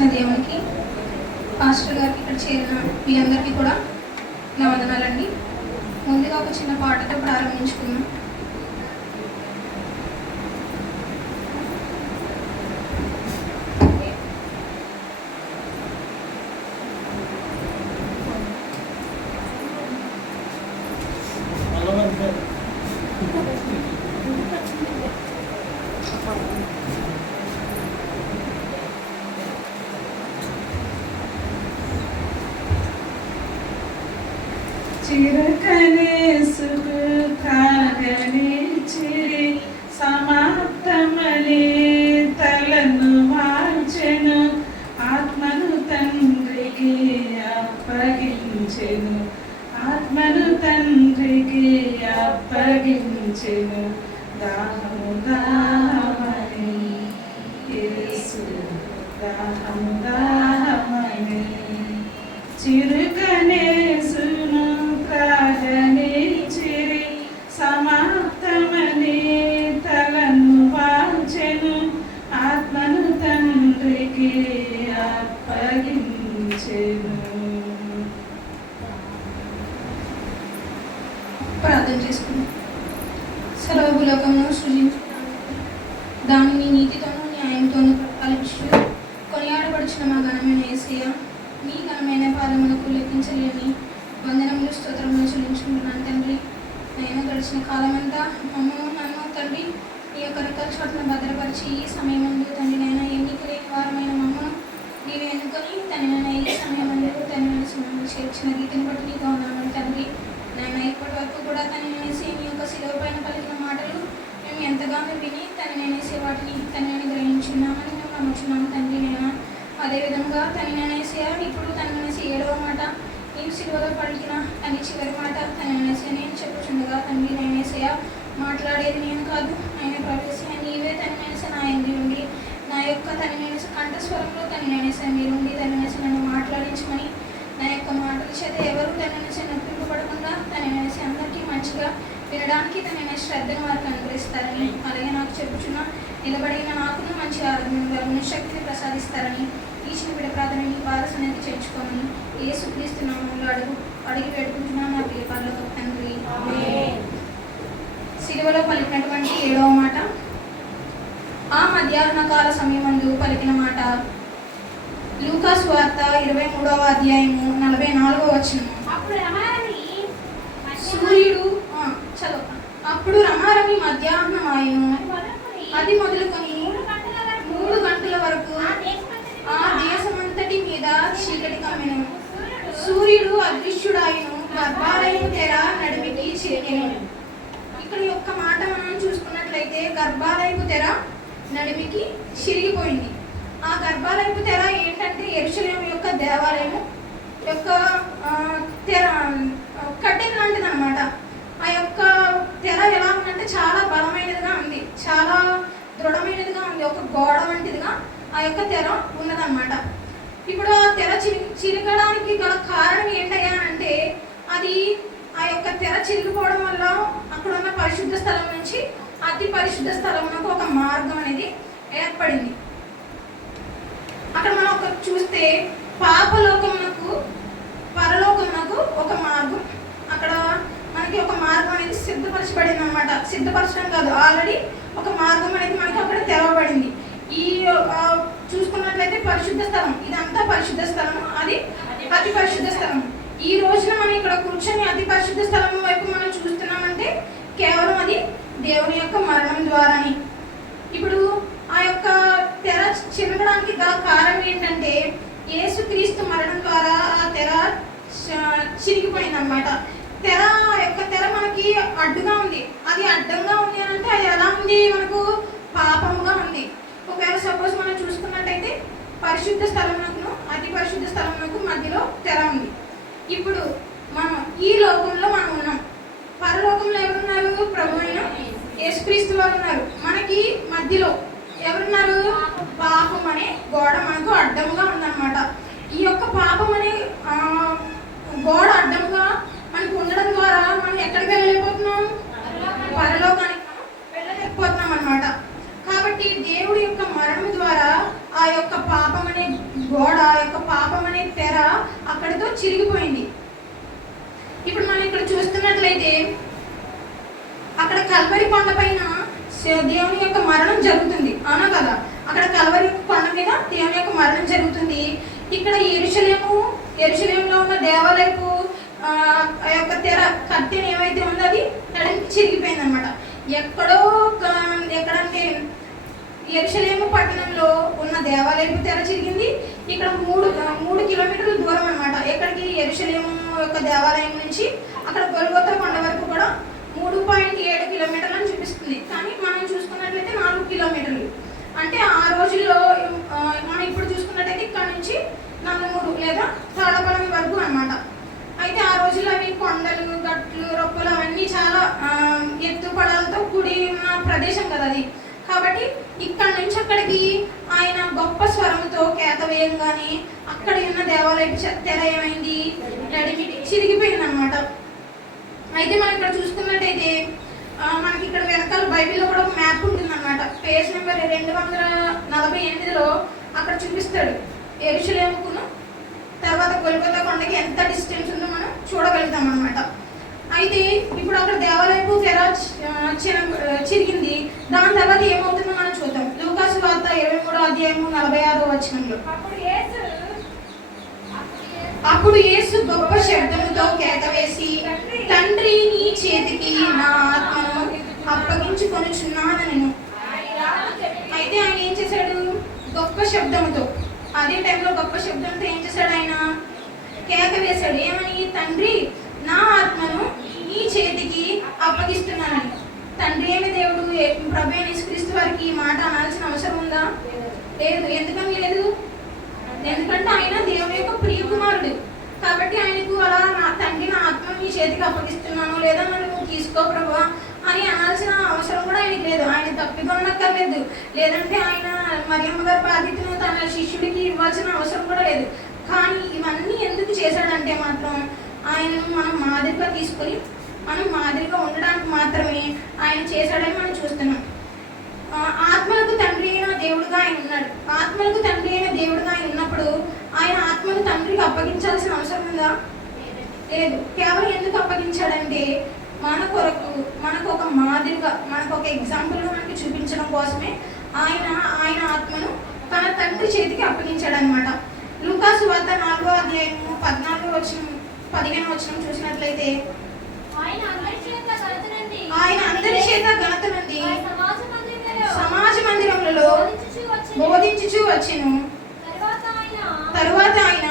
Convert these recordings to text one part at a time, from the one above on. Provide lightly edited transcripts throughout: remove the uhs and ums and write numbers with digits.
ఇచ్చిన దేవునికి, పాస్టర్ గారికి, ఇక్కడ చేరిన మీరందరికీ కూడా నా వందనాలండి. ముందుగా ఒక చిన్న పాటతో ప్రారంభించుకున్నాం. చిరకనే సుఖాగనే చిరి సమాప్తమనే తలను మార్చెను, ఆత్మను తండ్రికి అప్పగించెను, ఆత్మను తండ్రికి అప్పగించెను. దాహము దాహమని యేసు దాహము దాహమని చిరుకనే సును ప్రాగనే చిరి సమాప్తమని తలను వాంచెను, ఆత్మను తండ్రికి అప్పగించెను. ప్రార్థన చేసుకున్నాం. సర్వభూలోకమును సృజించు దానిని నీతితోనూ న్యాయంతోనూ పరిపాలించు కొనియాడబడుచున్న మా ఘనమైన యేసయ్య, మీ ఘనమైన పాదములకు లెక్కించలేని వందనములు స్తోత్రములు చెల్లించుకుంటున్నాను తండ్రి. నేను గడిచిన కాలమంతా నన్ను తండ్రి ఈ యొక్క రెక్కల చోట్ల భద్రపరిచి ఈ సమయం ముందు తండ్రి నైనా ఎన్నిక లేని వారమైన మమ్మను నీవు ఎన్నుకొని తండ్రి ఈ సమయం ముందు తండ్రి సమయంలో చేర్చిన రీతిని బట్టి నీకు ఉన్నామని తండ్రి. నైనా ఇప్పటి వరకు కూడా తండ్రి నేనేసి మీ యొక్క శిలువ పైన పలికిన మాటలు మేము ఎంతగానో విని తండ్రి నేనేసి వాటిని తండ్రి గ్రహించున్నామని మేము నమ్ముచున్నాము తండ్రి. నైనా అదేవిధంగా తండ్రి నేనేసి ఇప్పుడు తండ్రి నేసి 7వ మాట నేను శిలువలో పలికిన తండ్రి చివరి మాట తండ్రి నేనేసి నేను చెప్పుచుండగా తండ్రి నేనేసి మాట్లాడేది నేను కాదు, ఆయన ప్రవేశ నీవే తండ్రి నేనేసి నా ఎందు ఉండి నా యొక్క తండ్రి నేనేసి కంఠస్వరంలో తండ్రి నేనేసి మీరుండి తండ్రి నేసి నన్ను మాట్లాడించమని, నా యొక్క మాటల చేత ఎవరు తండ్రి నేసి నొప్పింపబడకుండా తండ్రి నేసి అందరికీ మంచిగా వినడానికి తండ్రి శ్రద్ధను వారికి అనుగ్రహిస్తారని, అలాగే నాకు చెప్పుచున్న నిలబడిన నాకును మంచి ఆరోగ్యం శక్తిని ప్రసాదిస్తారని ఈ చిన్న బిడ్డ ప్రార్థన నీ పాదస్ అనేది చేర్చుకొని యేసుక్రీస్తు నామములో అడిగి పెట్టుకుంటున్నాను నా ప్రియ పరలోక తండ్రి. సిలువలో పలికినటువంటి 7వ మాట, ఆ మధ్యాహ్న కాల సమయమందు పలికిన మాట. లూకా సువార్త 23వ అధ్యాయము 44వ వచనము. సూర్యుడు అప్పుడు రమారమి మధ్యాహ్నమాయను, అది మొదలుకొని 3 గంటల వరకు ఆ దేశమంతటి మీద చీకటి కమ్మెను. సూర్యుడు అదృశ్యుడాయను, గర్భాలయము తెర నడిమికి చిరికెను. ఇక్కడ యొక్క మాట మనం చూసుకున్నట్లయితే గర్భాలయపు తెర నడిమికి చిరిగిపోయింది. ఆ గర్భాలయపు తెర ఏంటంటే యెరూషలేము యొక్క దేవాలయము యొక్క తెర కట్టెన్ లాంటిది అనమాట. ఆ యొక్క తెర ఎలా ఉందంటే చాలా బలమైనదిగా ఉంది, చాలా దృఢమైనదిగా ఉంది, ఒక గోడ వంటిదిగా ఆ యొక్క తెర ఉన్నదన్నమాట. ఇప్పుడు ఆ తెర చిరగడానికి గల కారణం ఏంటయ్యా అంటే అది ఆ యొక్క తెర చిరిగిపోవడం వల్ల అక్కడ ఉన్న పరిశుద్ధ స్థలం నుంచి అతి పరిశుద్ధ స్థలమునకు ఒక మార్గం అనేది ఏర్పడింది. అక్కడ మనం ఒక చూస్తే పాపలోకమునకు పరలోకమునకు ఒక మార్గం, అక్కడ మనకి ఒక మార్గం అనేది సిద్ధపరచబడింది అనమాట. సిద్ధపరచడం కాదు, ఆల్రెడీ ఒక మార్గం అనేది మనకి అక్కడ తెరవబడింది. ఈ చూసుకున్నట్లయితే పరిశుద్ధ స్థలం, ఇదంతా పరిశుద్ధ స్థలము, అది అతి పరిశుద్ధ స్థలము. ఈ రోజున మనం ఇక్కడ కూర్చొని అతి పరిశుద్ధ స్థలం వైపు మనం చూస్తున్నామంటే కేవలం అది దేవుని యొక్క మరణం ద్వారాని. ఇప్పుడు ఆ యొక్క తెర చిరగడానికి గల కారణం ఏంటంటే యేసుక్రీస్తు మరణం ద్వారా ఆ తెర చిరిగిపోయింది అనమాట. తెర యొక్క తెర మనకి అడ్డుగా ఉంది, అది అడ్డంగా ఉంది అని అంటే అది ఎలా ఉంది, మనకు పాపముగా ఉంది. ఒకవేళ సపోజ్ మనం చూసుకున్నట్టయితే పరిశుద్ధ స్థలమునకు అతి పరిశుద్ధ స్థలమునకు మధ్యలో తెర ఉంది. ఇప్పుడు మనం ఈ లోకంలో మనం ఉన్నాం, పరలోకంలో ఎవరున్నారు? ప్రభు అయిన యేసుక్రీస్తు వారు ఉన్నారు. మనకి మధ్యలో ఎవరున్నారు? పాపం అనే గోడ మనకు అడ్డముగా ఉందన్నమాట. ఈ యొక్క పాపం అనే గోడ అడ్డముగా మనకు ఉండడం ద్వారా మనం ఎక్కడికి వెళ్ళలేకపోతున్నాం? పరలోకానికి వెళ్ళలేకపోతున్నాం అన్నమాట. కాబట్టి దేవుడి యొక్క మరణం ద్వారా ఆ యొక్క పాపం అనే కల్వరి కొండ పైన దేవుని యొక్క మరణం జరుగుతుంది, అవునా కదా? అక్కడ కల్వరి కొండ మీద దేవుని యొక్క మరణం జరుగుతుంది. ఇక్కడ యెరూషలేములో ఉన్న దేవాలయపు ఆ యొక్క తెర కట్టెన ఏమైతే ఉందో అది నడికి చిరిగిపోయింది అనమాట. ఎక్కడంటే యెరూషలేము పట్టణంలో ఉన్న దేవాలయపు తెర చిరిగింది. ఇక్కడ 3 కిలోమీటర్ల దూరం అనమాట. ఎక్కడికి? యెరూషలేము యొక్క దేవాలయం నుంచి అక్కడ గొల్గొతా కొండ వరకు కూడా 3.7 కిలోమీటర్లు అని చూపిస్తుంది. కానీ మనం చూసుకున్నట్లయితే 4 కిలోమీటర్లు. అంటే ఆ రోజుల్లో మనం ఇప్పుడు చూసుకున్నట్టయితే ఇక్కడ నుంచి 4 లేదా తాడపల్లి వరకు అనమాట. అయితే ఆ రోజుల్లో అవి కొండలు, గట్లు, రొప్పలు అవన్నీ చాలా ఎత్తుపడాలతో కూడి ఉన్న ప్రదేశం కదా అది. కాబట్టి ఇక్కడ నుంచి అక్కడికి ఆయన గొప్ప స్వరంతో కేక వేయంగానే అక్కడ ఉన్న దేవాలయపు తెర ఏమైంది? నడిమిటి చిరిగిపోయింది అనమాట. అయితే మనం ఇక్కడ చూసుకున్నట్టయితే మనకి ఇక్కడ వెనకాల బైబిల్లో కూడా ఒక మ్యాప్ ఉంటుంది అనమాట. పేజ్ నెంబర్ 248లో అక్కడ చూపిస్తాడు యెరూషలేముకును తర్వాత గొల్గొతా కొండకి ఎంత డిస్టెన్స్ ఉందో మనం చూడగలుగుతాం అనమాట. అయితే ఇప్పుడు అక్కడ దేవాలయపు తెర చిరిగింది. దాని తర్వాత ఏమవుతుందో మనం చూద్దాం. లూకాసు వార్త 23వ అధ్యాయము 46వ వచనంలో, అప్పుడు యేసు గొప్ప శబ్దముతో కేక వేసి, తండ్రి నీ చేతికి నా ఆత్మను అప్పగించుకొనుచున్నానెను. అయితే ఆయన ఏం చేశాడు? గొప్ప శబ్దముతో, అదే టైంలో గొప్ప శబ్దంతో ఏం చేశాడు? ఆయన కేక వేశాడు. ఏమని? తండ్రి నా ఆత్మను నీ చేతికి అప్పగిస్తున్నానని. తండ్రి అయిన దేవుడు ప్రభు అయిన యేసుక్రీస్తు వారికి ఈ మాట అనాల్సిన అవసరం ఉందా? లేదు. ఎందుకని లేదు? ఎందుకంటే ఆయన దేవుని యొక్క ప్రియ కుమారుడు. కాబట్టి ఆయనకు అలా నా తండ్రి నా ఆత్మను నీ చేతికి అప్పగిస్తున్నాను, లేదా నన్ను నువ్వు తీసుకో ప్రభువా అని అనాల్సిన అవసరం కూడా ఆయనకి లేదు. ఆయన తప్పిగా ఉండక్కర్లేదు. లేదంటే ఆయన మరియమ్మ గారి బాధ్యతను తన శిష్యుడికి ఇవ్వాల్సిన అవసరం కూడా లేదు. కానీ ఇవన్నీ ఎందుకు చేశాడంటే మాత్రం ఆయనను మనం మాదిరిగా తీసుకొని మనం మాదిరిగా ఉండడానికి మాత్రమే ఆయన చేశాడని మనం చూస్తున్నాం. ఆత్మలకు తండ్రి అయిన దేవుడుగా ఆయన ఉన్నాడు. ఆత్మలకు తండ్రి అయిన దేవుడుగా ఆయన ఉన్నప్పుడు ఆయన ఆత్మను తండ్రికి అప్పగించాల్సిన అవసరం ఉందా? లేదు. కేవలం ఎందుకు అప్పగించాడంటే మనకు ఒక మాదిరిగా, మనకు ఒక ఎగ్జాంపుల్గా మనకి చూపించడం కోసమే ఆయన ఆత్మను తన తండ్రి చేతికి అప్పగించాడు అనమాట. లూకాసు వార్త 4వ అధ్యాయము 14వ వచనం 15వ వచనం చూసినట్లయితే, ఆయన అందరి చేత ఘనత నుండి సమాజ మందిరములలో బోధించుచు వచ్చెను. తరువాత ఆయన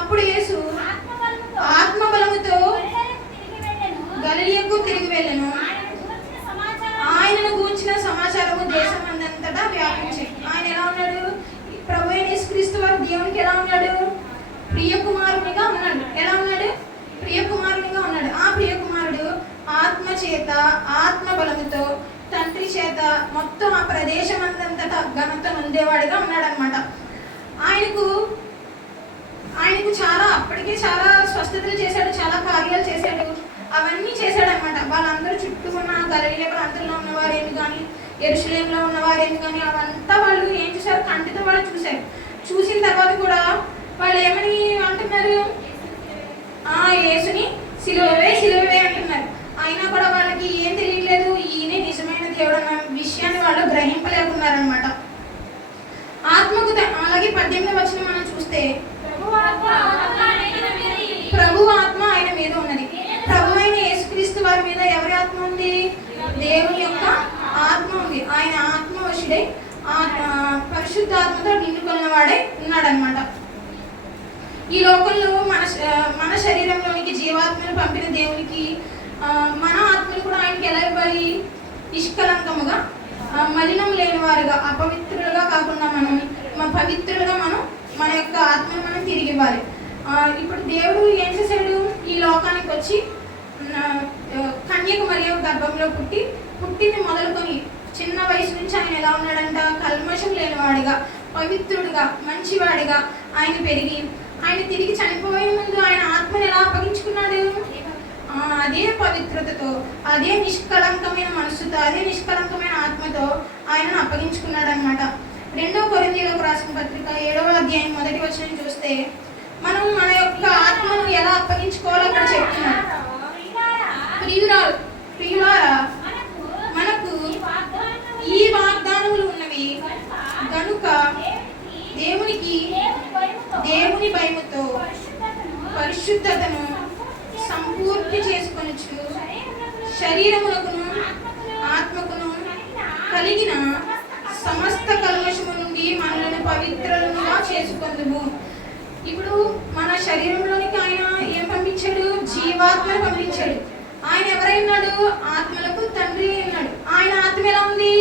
అప్పుడు యేసు ఆత్మబలముతో గలిలయకు తిరిగి వెళ్ళెను. ఆయనను గూర్చిన సమాచారము దేశమందంతటా వ్యాపించి. ఆయన ఎలా ఉన్నాడు? ప్రభు అయిన యేసుక్రీస్తు వారు దేవునికి ఎలా ఉన్నాడు? ప్రియ కుమారునిగా ఉన్నాడు. ఎలా ఉన్నాడు? ప్రియ కుమారునిగా ఉన్నాడు. ఆ ప్రియ కుమారుడు ఆత్మ చేత, ఆత్మ బలముతో, తండ్రి చేత మొత్తం ఆ ప్రదేశం అంతటా ఘనత పొందేవాడిగా ఉన్నాడనమాట. ఆయనకు అప్పటికే చాలా స్వస్థతలు చేశాడు, చాలా కార్యాలు చేశాడు, అవన్నీ చేశాడనమాట. వాళ్ళందరూ చుట్టూ ఉన్న గలిలయ ప్రాంతంలో ఉన్నవారేమి కానీ, యెరూషలేములో ఉన్నవారేమి కానీ అవంతా వాళ్ళు ఏం చూశారు? కంటితో వాళ్ళు చూశారు. చూసిన తర్వాత కూడా వాళ్ళు ఏమని అంటున్నారు? యేసుని సిలువవే అంటున్నారు. అయినా కూడా వాళ్ళకి ఏం తెలియట్లేదు, ఈయనే నిజమైన దేవుడు అన్న విషయాన్ని వాళ్ళు గ్రహింపలేకున్నారనమాట. ఆత్మకు అలాగే 18వ వచనం మనం చూస్తే, ప్రభు ఆత్మ ఆయన మీద ఉన్నది. ప్రభు అయిన యేసుక్రీస్తు వారి మీద ఎవరి ఆత్మ ఉంది? దేవుని యొక్క ఆత్మ ఉంది. ఆయన ఆత్మవశుడై పరిశుద్ధాత్మతో నిండుకున్న వాడే ఉన్నాడనమాట. ఈ లోకంలో మన శరీరంలోనికి జీవాత్మను పంపిన దేవునికి మన ఆత్మలు కూడా ఆయనకి ఎలా ఇవ్వాలి? నిష్కలంకముగా, మలినం లేని వారుగా, అపవిత్రులుగా కాకుండా మనం పవిత్రులుగా మన యొక్క ఆత్మను మనం తిరిగి ఇవ్వాలి. ఇప్పుడు దేవుడు ఏం చేశాడు? ఈ లోకానికి వచ్చి కన్యక మరియ గర్భంలో పుట్టింది మొదలుకొని చిన్న వయసు నుంచి ఆయన ఎలా ఉన్నాడంట? కల్మషం లేనివాడిగా, పవిత్రుడిగా, మంచివాడిగా ఆయన పెరిగి ఆయన తిరిగి చనిపోయే ముందు ఆయన ఆత్మను ఎలా అప్పగించుకున్నాడు? అదే పవిత్రతతో, అదే నిష్కలంకమైన మనస్సుతో, అదే నిష్కలంకమైన ఆత్మతో ఆయనను అప్పగించుకున్నాడు అనమాట. 2వ కొరింథీయులకు రాసిన పత్రిక 7వ అధ్యాయం 1వ వచనం చూస్తే మనం మన యొక్క ఆత్మను ఎలా అప్పగించుకోవాలో అక్కడ చెప్తున్నాడు. ప్రియురాలు ద్వారా మనకు ఈ వాగ్దానములు ఉన్నవి కనుక దేవుని భయముతో పరిశుద్ధతను సంపూర్తి చేసుకొనుచు శరీరమునకును ఆత్మకును కలిగిన సమస్త కల్మషము నుండి మనలను పవిత్రులుగా చేసుకొందుము. ఇప్పుడు మన శరీరంలోనికి ఆయన ఏం పంపించాడు? జీవాత్మను పంపించాడు. ఆయన ఎవరైనాడు? ఆత్మలకు తండ్రి అన్నాడు. ఆయన ఆత్మ ఎలా ఉంది?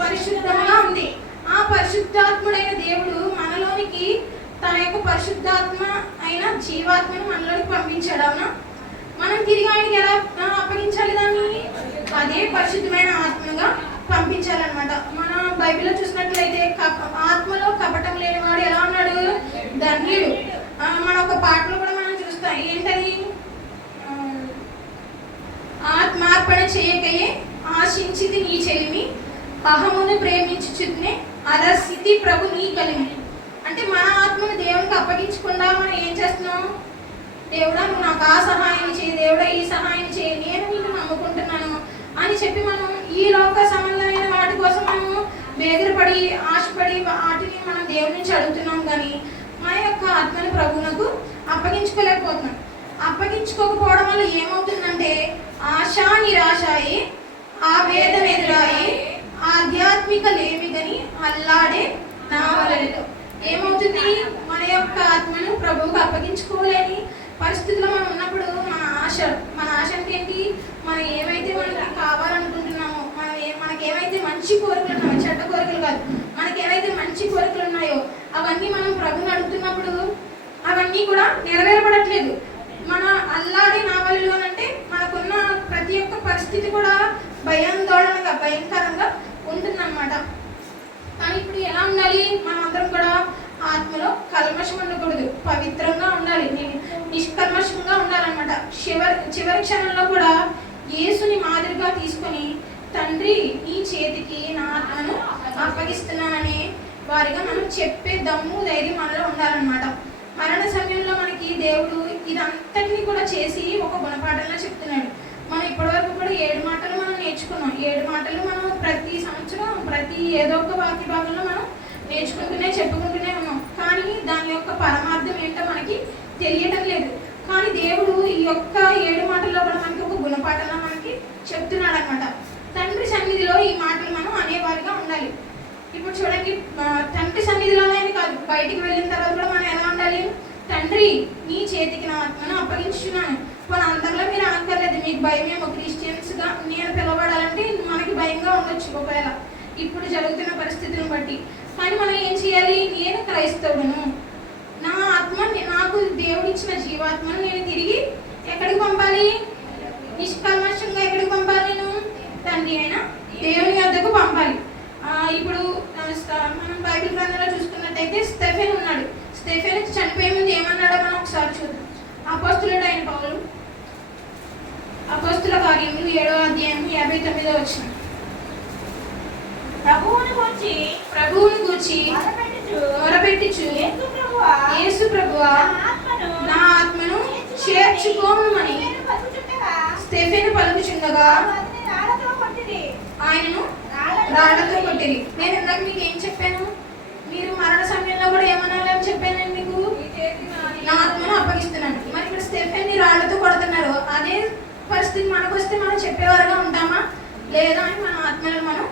పరిశుద్ధంగా ఉంది. ఆ పరిశుద్ధాత్ముడైన దేవుడు మనలోనికి తన యొక్క పరిశుద్ధాత్మ అయిన జీవాత్మను మనలోనికి పంపించాడు. అవునా? మనం తిరిగి ఆయనకి ఎలా అప్పగించాలి దాన్ని? అదే పరిశుద్ధమైన ఆత్మగా పంపించాలన్నమాట. మన బైబిల్లో చూసినట్లయితే ఆత్మలో కపటం లేనివాడు ఎలా ఉన్నాడు? ధన్యుడు. మన ఒక పాటలో కూడా మనం చూస్తాం. ఏంటది? ఆత్మార్పణ చేయకయే ఆశించిది నీ చెలిమి, అహమును ప్రేమించుచునే అరస్థితి ప్రభు నీ కలిమి. అంటే మన ఆత్మను దేవునికి అప్పగించకుండా మనం ఏం చేస్తున్నాం? దేవుడా నువ్వు నాకు ఆ సహాయం చేయి, దేవుడా ఈ సహాయం చేయి, నేను నిన్ను నమ్ముకుంటున్నాను అని చెప్పి మనం ఈ లోక సంబంధమైన వాటి కోసం మనము బేదరపడి ఆశపడి వాటిని మనం దేవుడి నుంచి అడుగుతున్నాం. కానీ మన యొక్క ఆత్మను ప్రభువునకు అప్పగించుకోలేకపోతున్నాం. అప్పగించుకోకపోవడం వల్ల ఏమవుతుందంటే ఆశ నిరాశాయి, ఆవేదన ఎదురాయి, ఆధ్యాత్మిక లేమిగని అల్లాడే నావలతో ఏమవుతుంది? మన యొక్క ఆత్మను ప్రభువుకు అప్పగించుకోలేని పరిస్థితిలో మనం ఉన్నప్పుడు మన ఆశ అంటే ఏంటి? మనం ఏమైతే మనకి కావాలనుకుంటున్నామో, మనకి ఏమైతే మంచి కోరికలు ఉన్నాయో, చెడ్డ కోరికలు కాదు, మనకి ఏవైతే మంచి కోరికలు ఉన్నాయో అవన్నీ మనం ప్రభువుని అడుగుతున్నప్పుడు అవన్నీ కూడా నెరవేరపడట్లేదు. మన అల్లాడి నావలిలో అంటే మనకున్న ప్రతి ఒక్క పరిస్థితి కూడా భయాందోళనగా భయంకరంగా ఉంటుందన్నమాట. కానీ ఇప్పుడు ఎలా ఉండాలి? మనం అందరం కూడా ఆత్మలో కల్మషం ఉండకూడదు, పవిత్రంగా ఉండాలి, నిష్కల్మషంగా ఉండాలన్నమాట. చివరి క్షణంలో కూడా యేసుని మాదిరిగా తీసుకొని తండ్రి నీ చేతికి నా ఆత్మను అప్పగిస్తున్నాననే వారిగా మనం చెప్పే దమ్ము ధైర్యం మనలో ఉండాలన్నమాట. మరణ సమయంలో మనకి దేవుడు ఇదంతటిని కూడా చేసి ఒక గుణపాఠంలో చెప్తున్నాడు. మనం ఇప్పటివరకు కూడా 7 మాటలు మనం నేర్చుకున్నాం. 7 మాటలు మనం ప్రతి సంవత్సరం ప్రతి ఏదో ఒక వాక్య భాగంలో మనం నేర్చుకుంటూనే చెప్పుకుంటూనే ఉన్నాం. కానీ దాని యొక్క పరమార్థం ఏంటో మనకి తెలియటం లేదు. కానీ దేవుడు ఈ యొక్క 7 మాటల్లో కూడా మనకి ఒక గుణపాఠంలో మనకి చెప్తున్నాడు అనమాట. తండ్రి సన్నిధిలో ఈ మాటలు మనం అనేవారిగా ఉండాలి. ఇప్పుడు చూడండి, తండ్రి సన్నిధిలోనే కాదు, బయటికి వెళ్ళిన తర్వాత కూడా మనం ఎలా ఉండాలి? తండ్రి నీ చేతికి నా ఆత్మను అప్పగించున్నాను. మన అంతలో మీరు అనక్కర్లేదు, మీకు భయమేమో క్రిస్టియన్స్గా నేను పిలవడాలంటే మనకి భయంగా ఉండొచ్చు ఒకవేళ ఇప్పుడు జరుగుతున్న పరిస్థితులను బట్టి. కానీ మనం ఏం చేయాలి? నేను క్రైస్తవుడును, నా ఆత్మ నాకు దేవుడిచ్చిన జీవాత్మను నేను తిరిగి ఎక్కడికి పంపాలి? నిష్కల్మషంగా ఎక్కడికి పంపాలి? నేను తండ్రి అయిన దేవుని వద్దకు పంపాలి. ఇప్పుడు మనం బైబిల్ గ్రంథంలో చూసుకున్నట్టయితే స్టెఫెన్ ఉన్నాడు. స్టెఫెన్ చనిపోయే ముందు ఏమన్నాడో మనం ఒకసారి చూద్దాం. అపోస్తులుడు అయిన పౌలు అపోస్తుల కార్యములు 7వ అధ్యాయం 59వ వచనం. ప్రభువును గూర్చి మొరపెట్టుచు యేసు ప్రభువా నా ఆత్మను చేర్చుకోమని స్టెఫెను పలుకుచుండగా ఆయనను రాళ్లతో కొట్టిరి. నేను ఇందాక మీకు ఏం చెప్పాను? మీరు మరణ సమయంలో కూడా ఏమనాలని చెప్పాను మీకు? నా ఆత్మను అప్పగిస్తున్నాను. మరి ఇక్కడ స్టెఫెన్ని రాళ్లతో కొడుతున్నారు. అదే పరిస్థితి మనకు వస్తే మనం చెప్పేవారుగా ఉంటామా లేదా అని మన ఆత్మలను మనం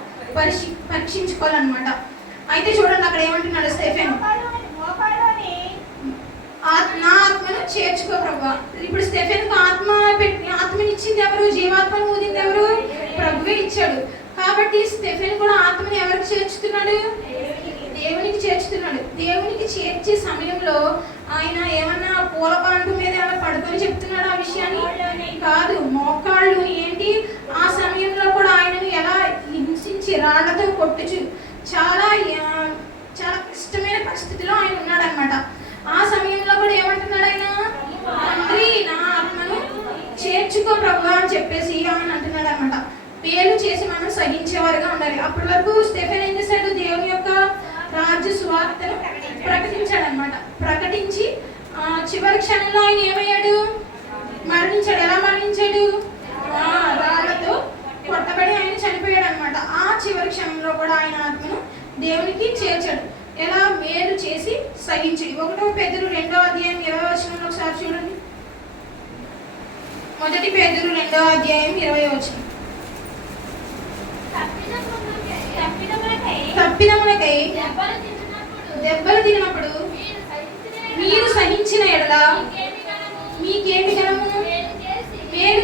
పరీక్షించుకోవాలన్నమాట. అయితే చూడండి అక్కడ ఏమంటున్నాడు స్టెఫెన్, నా ఆత్మను చేర్చుకో ప్రభువా. ఇప్పుడు స్టెఫెన్కు ఆత్మనిచ్చింది ఎవరు? జీవాత్మను ఊదింది ఎవరు? ప్రభువే ఇచ్చాడు. కాబట్టి స్టెఫెన్ కూడా ఆత్మని ఎవరికి చేర్చుతున్నాడు? దేవునికి చేర్చుతున్నాడు. దేవునికి చేర్చే సమయంలో ఆయన ఏమన్నా పూలపాండు మీద ఏమన్నా పడుకొని చెప్తున్నాడు ఆ విషయాన్ని? కాదు, మోకాళ్ళు ఏంటి ఆ సమయంలో కూడా ఆయనను ఎలా హింసించి రాళ్లతో కొట్టుచు చాలా చాలా క్లిష్టమైన పరిస్థితిలో ఆయన ఉన్నాడనమాట. ఆ సమయంలో కూడా ఏమంటున్నాడు ఆయన? తండ్రి నా ఆత్మను చేర్చుకో ప్రభువా అని చెప్పేసి ఆయన అంటున్నాడు అనమాట. పేరు చేసి మనం సహించేవారుగా ఉండాలి. అప్పటి వరకు స్టెఫెన్ ఏం చేశాడు? దేవుని యొక్క రాజ్య సువార్తను ప్రకటించాడు అనమాట. ప్రకటించి చివరి క్షణంలో ఆయన ఏమయ్యాడు? మరణించాడు. ఎలా మరణించాడు? రాళ్లతో కొట్టబడి ఆయన చనిపోయాడు అనమాట. ఆ చివరి క్షణంలో కూడా ఆయన ఆత్మను దేవునికి చేర్చాడు. ఎలా? మేలు చేసి సహించడి. 1 పేతురు 2వ అధ్యాయం 20వ వచనంలో ఒకసారి చూడండి. 1 పేతురు 2వ అధ్యాయం 20వ వచనం. తప్పిదములకై దెబ్బలు తిన్నప్పుడు మీరు సహించిన ఎడల మీకేమి గలము? మేలు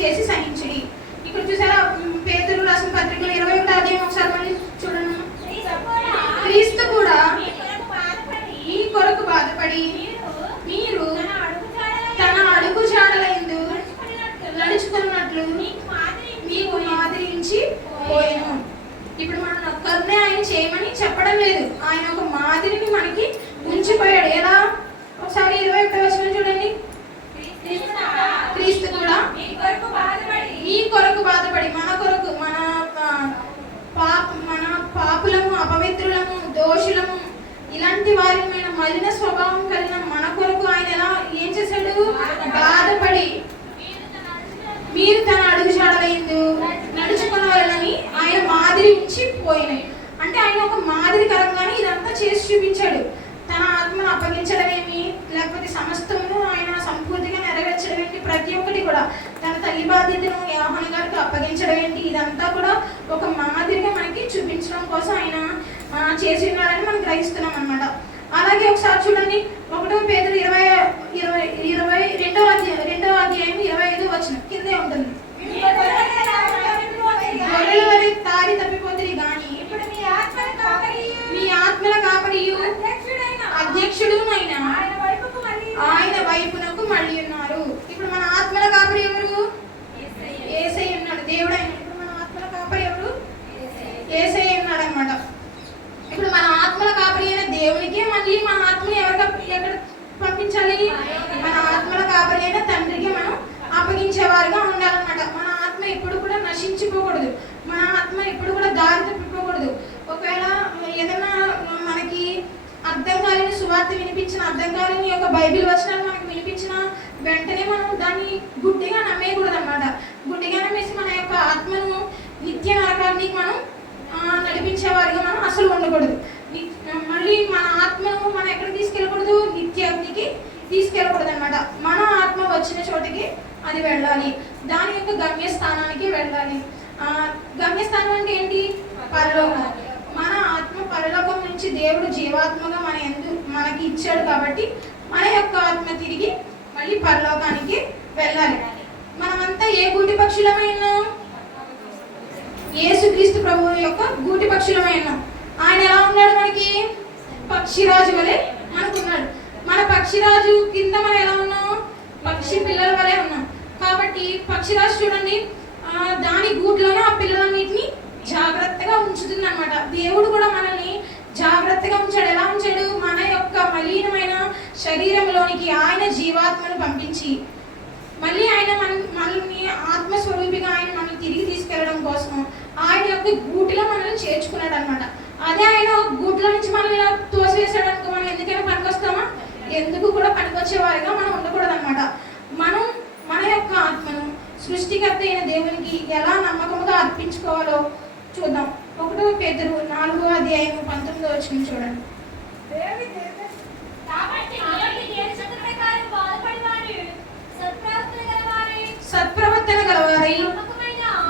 చేసి సహించుడి. ఇక్కడ చూసారా, పేతురు రాసిన పత్రికలు 21వ అధ్యాయం ఒకసారి మళ్ళీ చూడండి. క్రీస్తు కూడా మీ కొరకు బాధపడి మీరు తన అడుగు జాడలందు నడుచుకున్నట్లు మీకు మాదిరించి పోయాను. ఇప్పుడు మనం ఒక్కరినే ఆయన చేయమని చెప్పడం లేదు, ఆయన ఒక మాదిరిని మనకి ఉంచిపోయాడు. ఎలా? ఒకసారి 21వ వచనం చూడండి. క్రీస్తు కూడా మీ కొరకు బాధపడి, మన కొరకు, మన పాపులము, అపవిత్రులము, దోషులము, ఇలాంటి వారిమైన మలిన స్వభావం కలిగిన మన కొరకు ఆయన ఎలా ఏం చేశాడు? బాధపడి మీరు తన అడుగు జాడలందు నడుచుకున్నవారని ఆయన మాదిరి ఉంచి పోయినాయి. అంటే ఆయన ఒక మాదిరికరంగానే ఇదంతా చేసి చూపించాడు. తన ఆత్మను అప్పగించడం ఏమి, లేకపోతే సమస్తమును ఆయన సంపూర్తిగా నెరవేర్చడం ఏంటి, ప్రతి ఒక్కటి కూడా తన తల్లి బాధ్యతను యోహాను గారికి అప్పగించడం ఏంటి, ఇదంతా కూడా ఒక మాదిరిగా మనకి చూపించడం కోసం ఆయన చేసి ఉన్నాడని మనం గ్రహిస్తున్నాం అన్నమాట. అలాగే ఒకసారి చూడండి, 1 పేతురు 22వ అధ్యాయం 25వ వచనం కిందే ఉంటుంది. గొర్రెల వలె తారి తప్పిపోతుంది గాని మీ ఆత్మల కాపరియు అధ్యక్షుడు ఆయన వైపునకు మళ్ళీ ఉన్నారు. ఇప్పుడు మన ఆత్మల కాపరి ఎవరు? యేసయ్య ఉన్నాడు, దేవుడు ఆయన. ఇప్పుడు మన ఆత్మల కాపరి ఎవరు? యేసయ్య ఉన్నాడు అన్నమాట. ఇప్పుడు మన ఆత్మల కాపరి అయిన దేవునికి మళ్ళీ మన ఆత్మని ఎక్కడ పంపించాలి? మన ఆత్మల కాపరి అయిన తండ్రికి మనం అప్పగించేవారుగా ఉండాలన్నమాట. మన ఆత్మ ఎప్పుడు కూడా నశించిపోకూడదు, మన ఆత్మ ఎప్పుడు కూడా దారి తప్పిపోకూడదు. ఒకవేళ ఏదైనా మనకి అర్థం కాలేని సువార్త వినిపించిన, అర్థం కాలేని యొక్క బైబిల్ వచనాలు మనకు వినిపించిన వెంటనే మనం దాన్ని గుడ్డిగా నమ్మేయకూడదు అన్నమాట. గుడ్డిగా నమ్మేసి మన యొక్క ఆత్మను నిత్య నరకానికి మనం నడిపించేవారుగా మనం అసలు ఉండకూడదు. మళ్ళీ మన ఆత్మను మనం ఎక్కడ తీసుకెళ్ళకూడదు? నిత్య అగ్నికి తీసుకెళ్ళకూడదు అన్నమాట. మన ఆత్మ వచ్చిన చోటికి అది వెళ్ళాలి, దాని యొక్క గమ్యస్థానానికి వెళ్ళాలి. గమ్యస్థానం అంటే ఏంటి? పరలోకం. మన ఆత్మ పరలోకం నుంచి దేవుడు జీవాత్మగా మనకి ఇచ్చాడు కాబట్టి మన యొక్క ఆత్మ తిరిగి మళ్ళీ పరలోకానికి వెళ్ళాలి. మనమంతా ఏ గూటి పక్షులమై ఉన్నాం? యేసుక్రీస్తు ప్రభువు యొక్క గూటి పక్షులమై ఉన్నాం. ఆయన ఎలా ఉన్నాడు? మనకి పక్షిరాజు వలె మనకున్నాడు. మన పక్షిరాజు కింద మనం ఎలా ఉన్నాం? పక్షి పిల్లల వలె ఉన్నాం. కాబట్టి పక్షిరాజు చూడండి, దాని గూట్లోనే ఆ పిల్లలన్నిటిని జాగ్రత్తగా ఉంచుతుంది అన్నమాట. దేవుడు కూడా మనల్ని జాగ్రత్తగా ఉంచాడు. ఎలా ఉంచాడు? మన యొక్క మలినమైన శరీరంలోనికి ఆయన జీవాత్మను పంపించి మళ్ళీ ఆయన మనల్ని ఆత్మస్వరూపిగా ఆయన మనల్ని తిరిగి తీసుకెళ్లడం కోసం ఆయన యొక్క గూటిలో మనల్ని చేర్చుకున్నాడు అనమాట. అదే ఆయన గూట్లో నుంచి మనం ఇలా తోసివేసాడు అనుకో, మనం ఎందుకైనా పనికొస్తామా? ఎందుకు కూడా పనికొచ్చేవారిగా మనం ఉండకూడదు అనమాట. మనం మన యొక్క ఆత్మను సృష్టికర్త అయిన దేవునికి ఎలా నమ్మకముగా అర్పించుకోవాలో చూద్దాం. 1 పేతురు 4వ అధ్యాయం 19వ వచనం చూడండి. సత్ప్రవర్తన గలవారై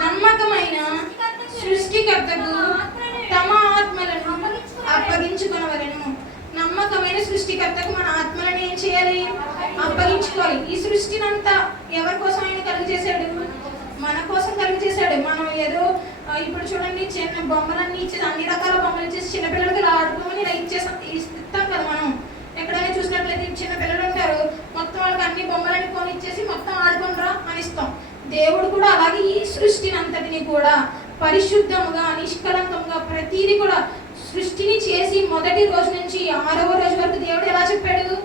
నమ్మకమైన సృష్టికర్తకు తమ ఆత్మలను అప్పగించుకొనవలెను. నమ్మకమైన సృష్టికర్తకు మన ఆత్మలను ఏం చేయాలి? అప్పగించుకోవాలి. ఈ సృష్టినంతా ఎవరి కోసం ఆయన కలుగు చేశాడు? మన కోసం కలుగు చేశాడు. మనం ఏదో ఇప్పుడు చూడండి, చిన్న బొమ్మలన్నీ ఇచ్చేసి, అన్ని రకాల బొమ్మలు ఇచ్చేసి చిన్నపిల్లలకి ఇలా ఆడుకోమని ఇలా ఇస్తాం కదా. మనం ఎక్కడైనా చూసినట్లయితే చిన్న పిల్లలు ఉంటారు, మొత్తం వాళ్ళకి అన్ని బొమ్మలని కొని ఇచ్చేసి మొత్తం ఆడుకుంటారా అని ఇస్తాం. దేవుడు కూడా అలాగే ఈ సృష్టిని అంతటిని కూడా పరిశుద్ధముగా నిష్కలంకంగా ప్రతిదీ కూడా సృష్టిని చేసి మొదటి రోజు నుంచి 6వ రోజు వరకు దేవుడు ఎలా చెప్పాడు?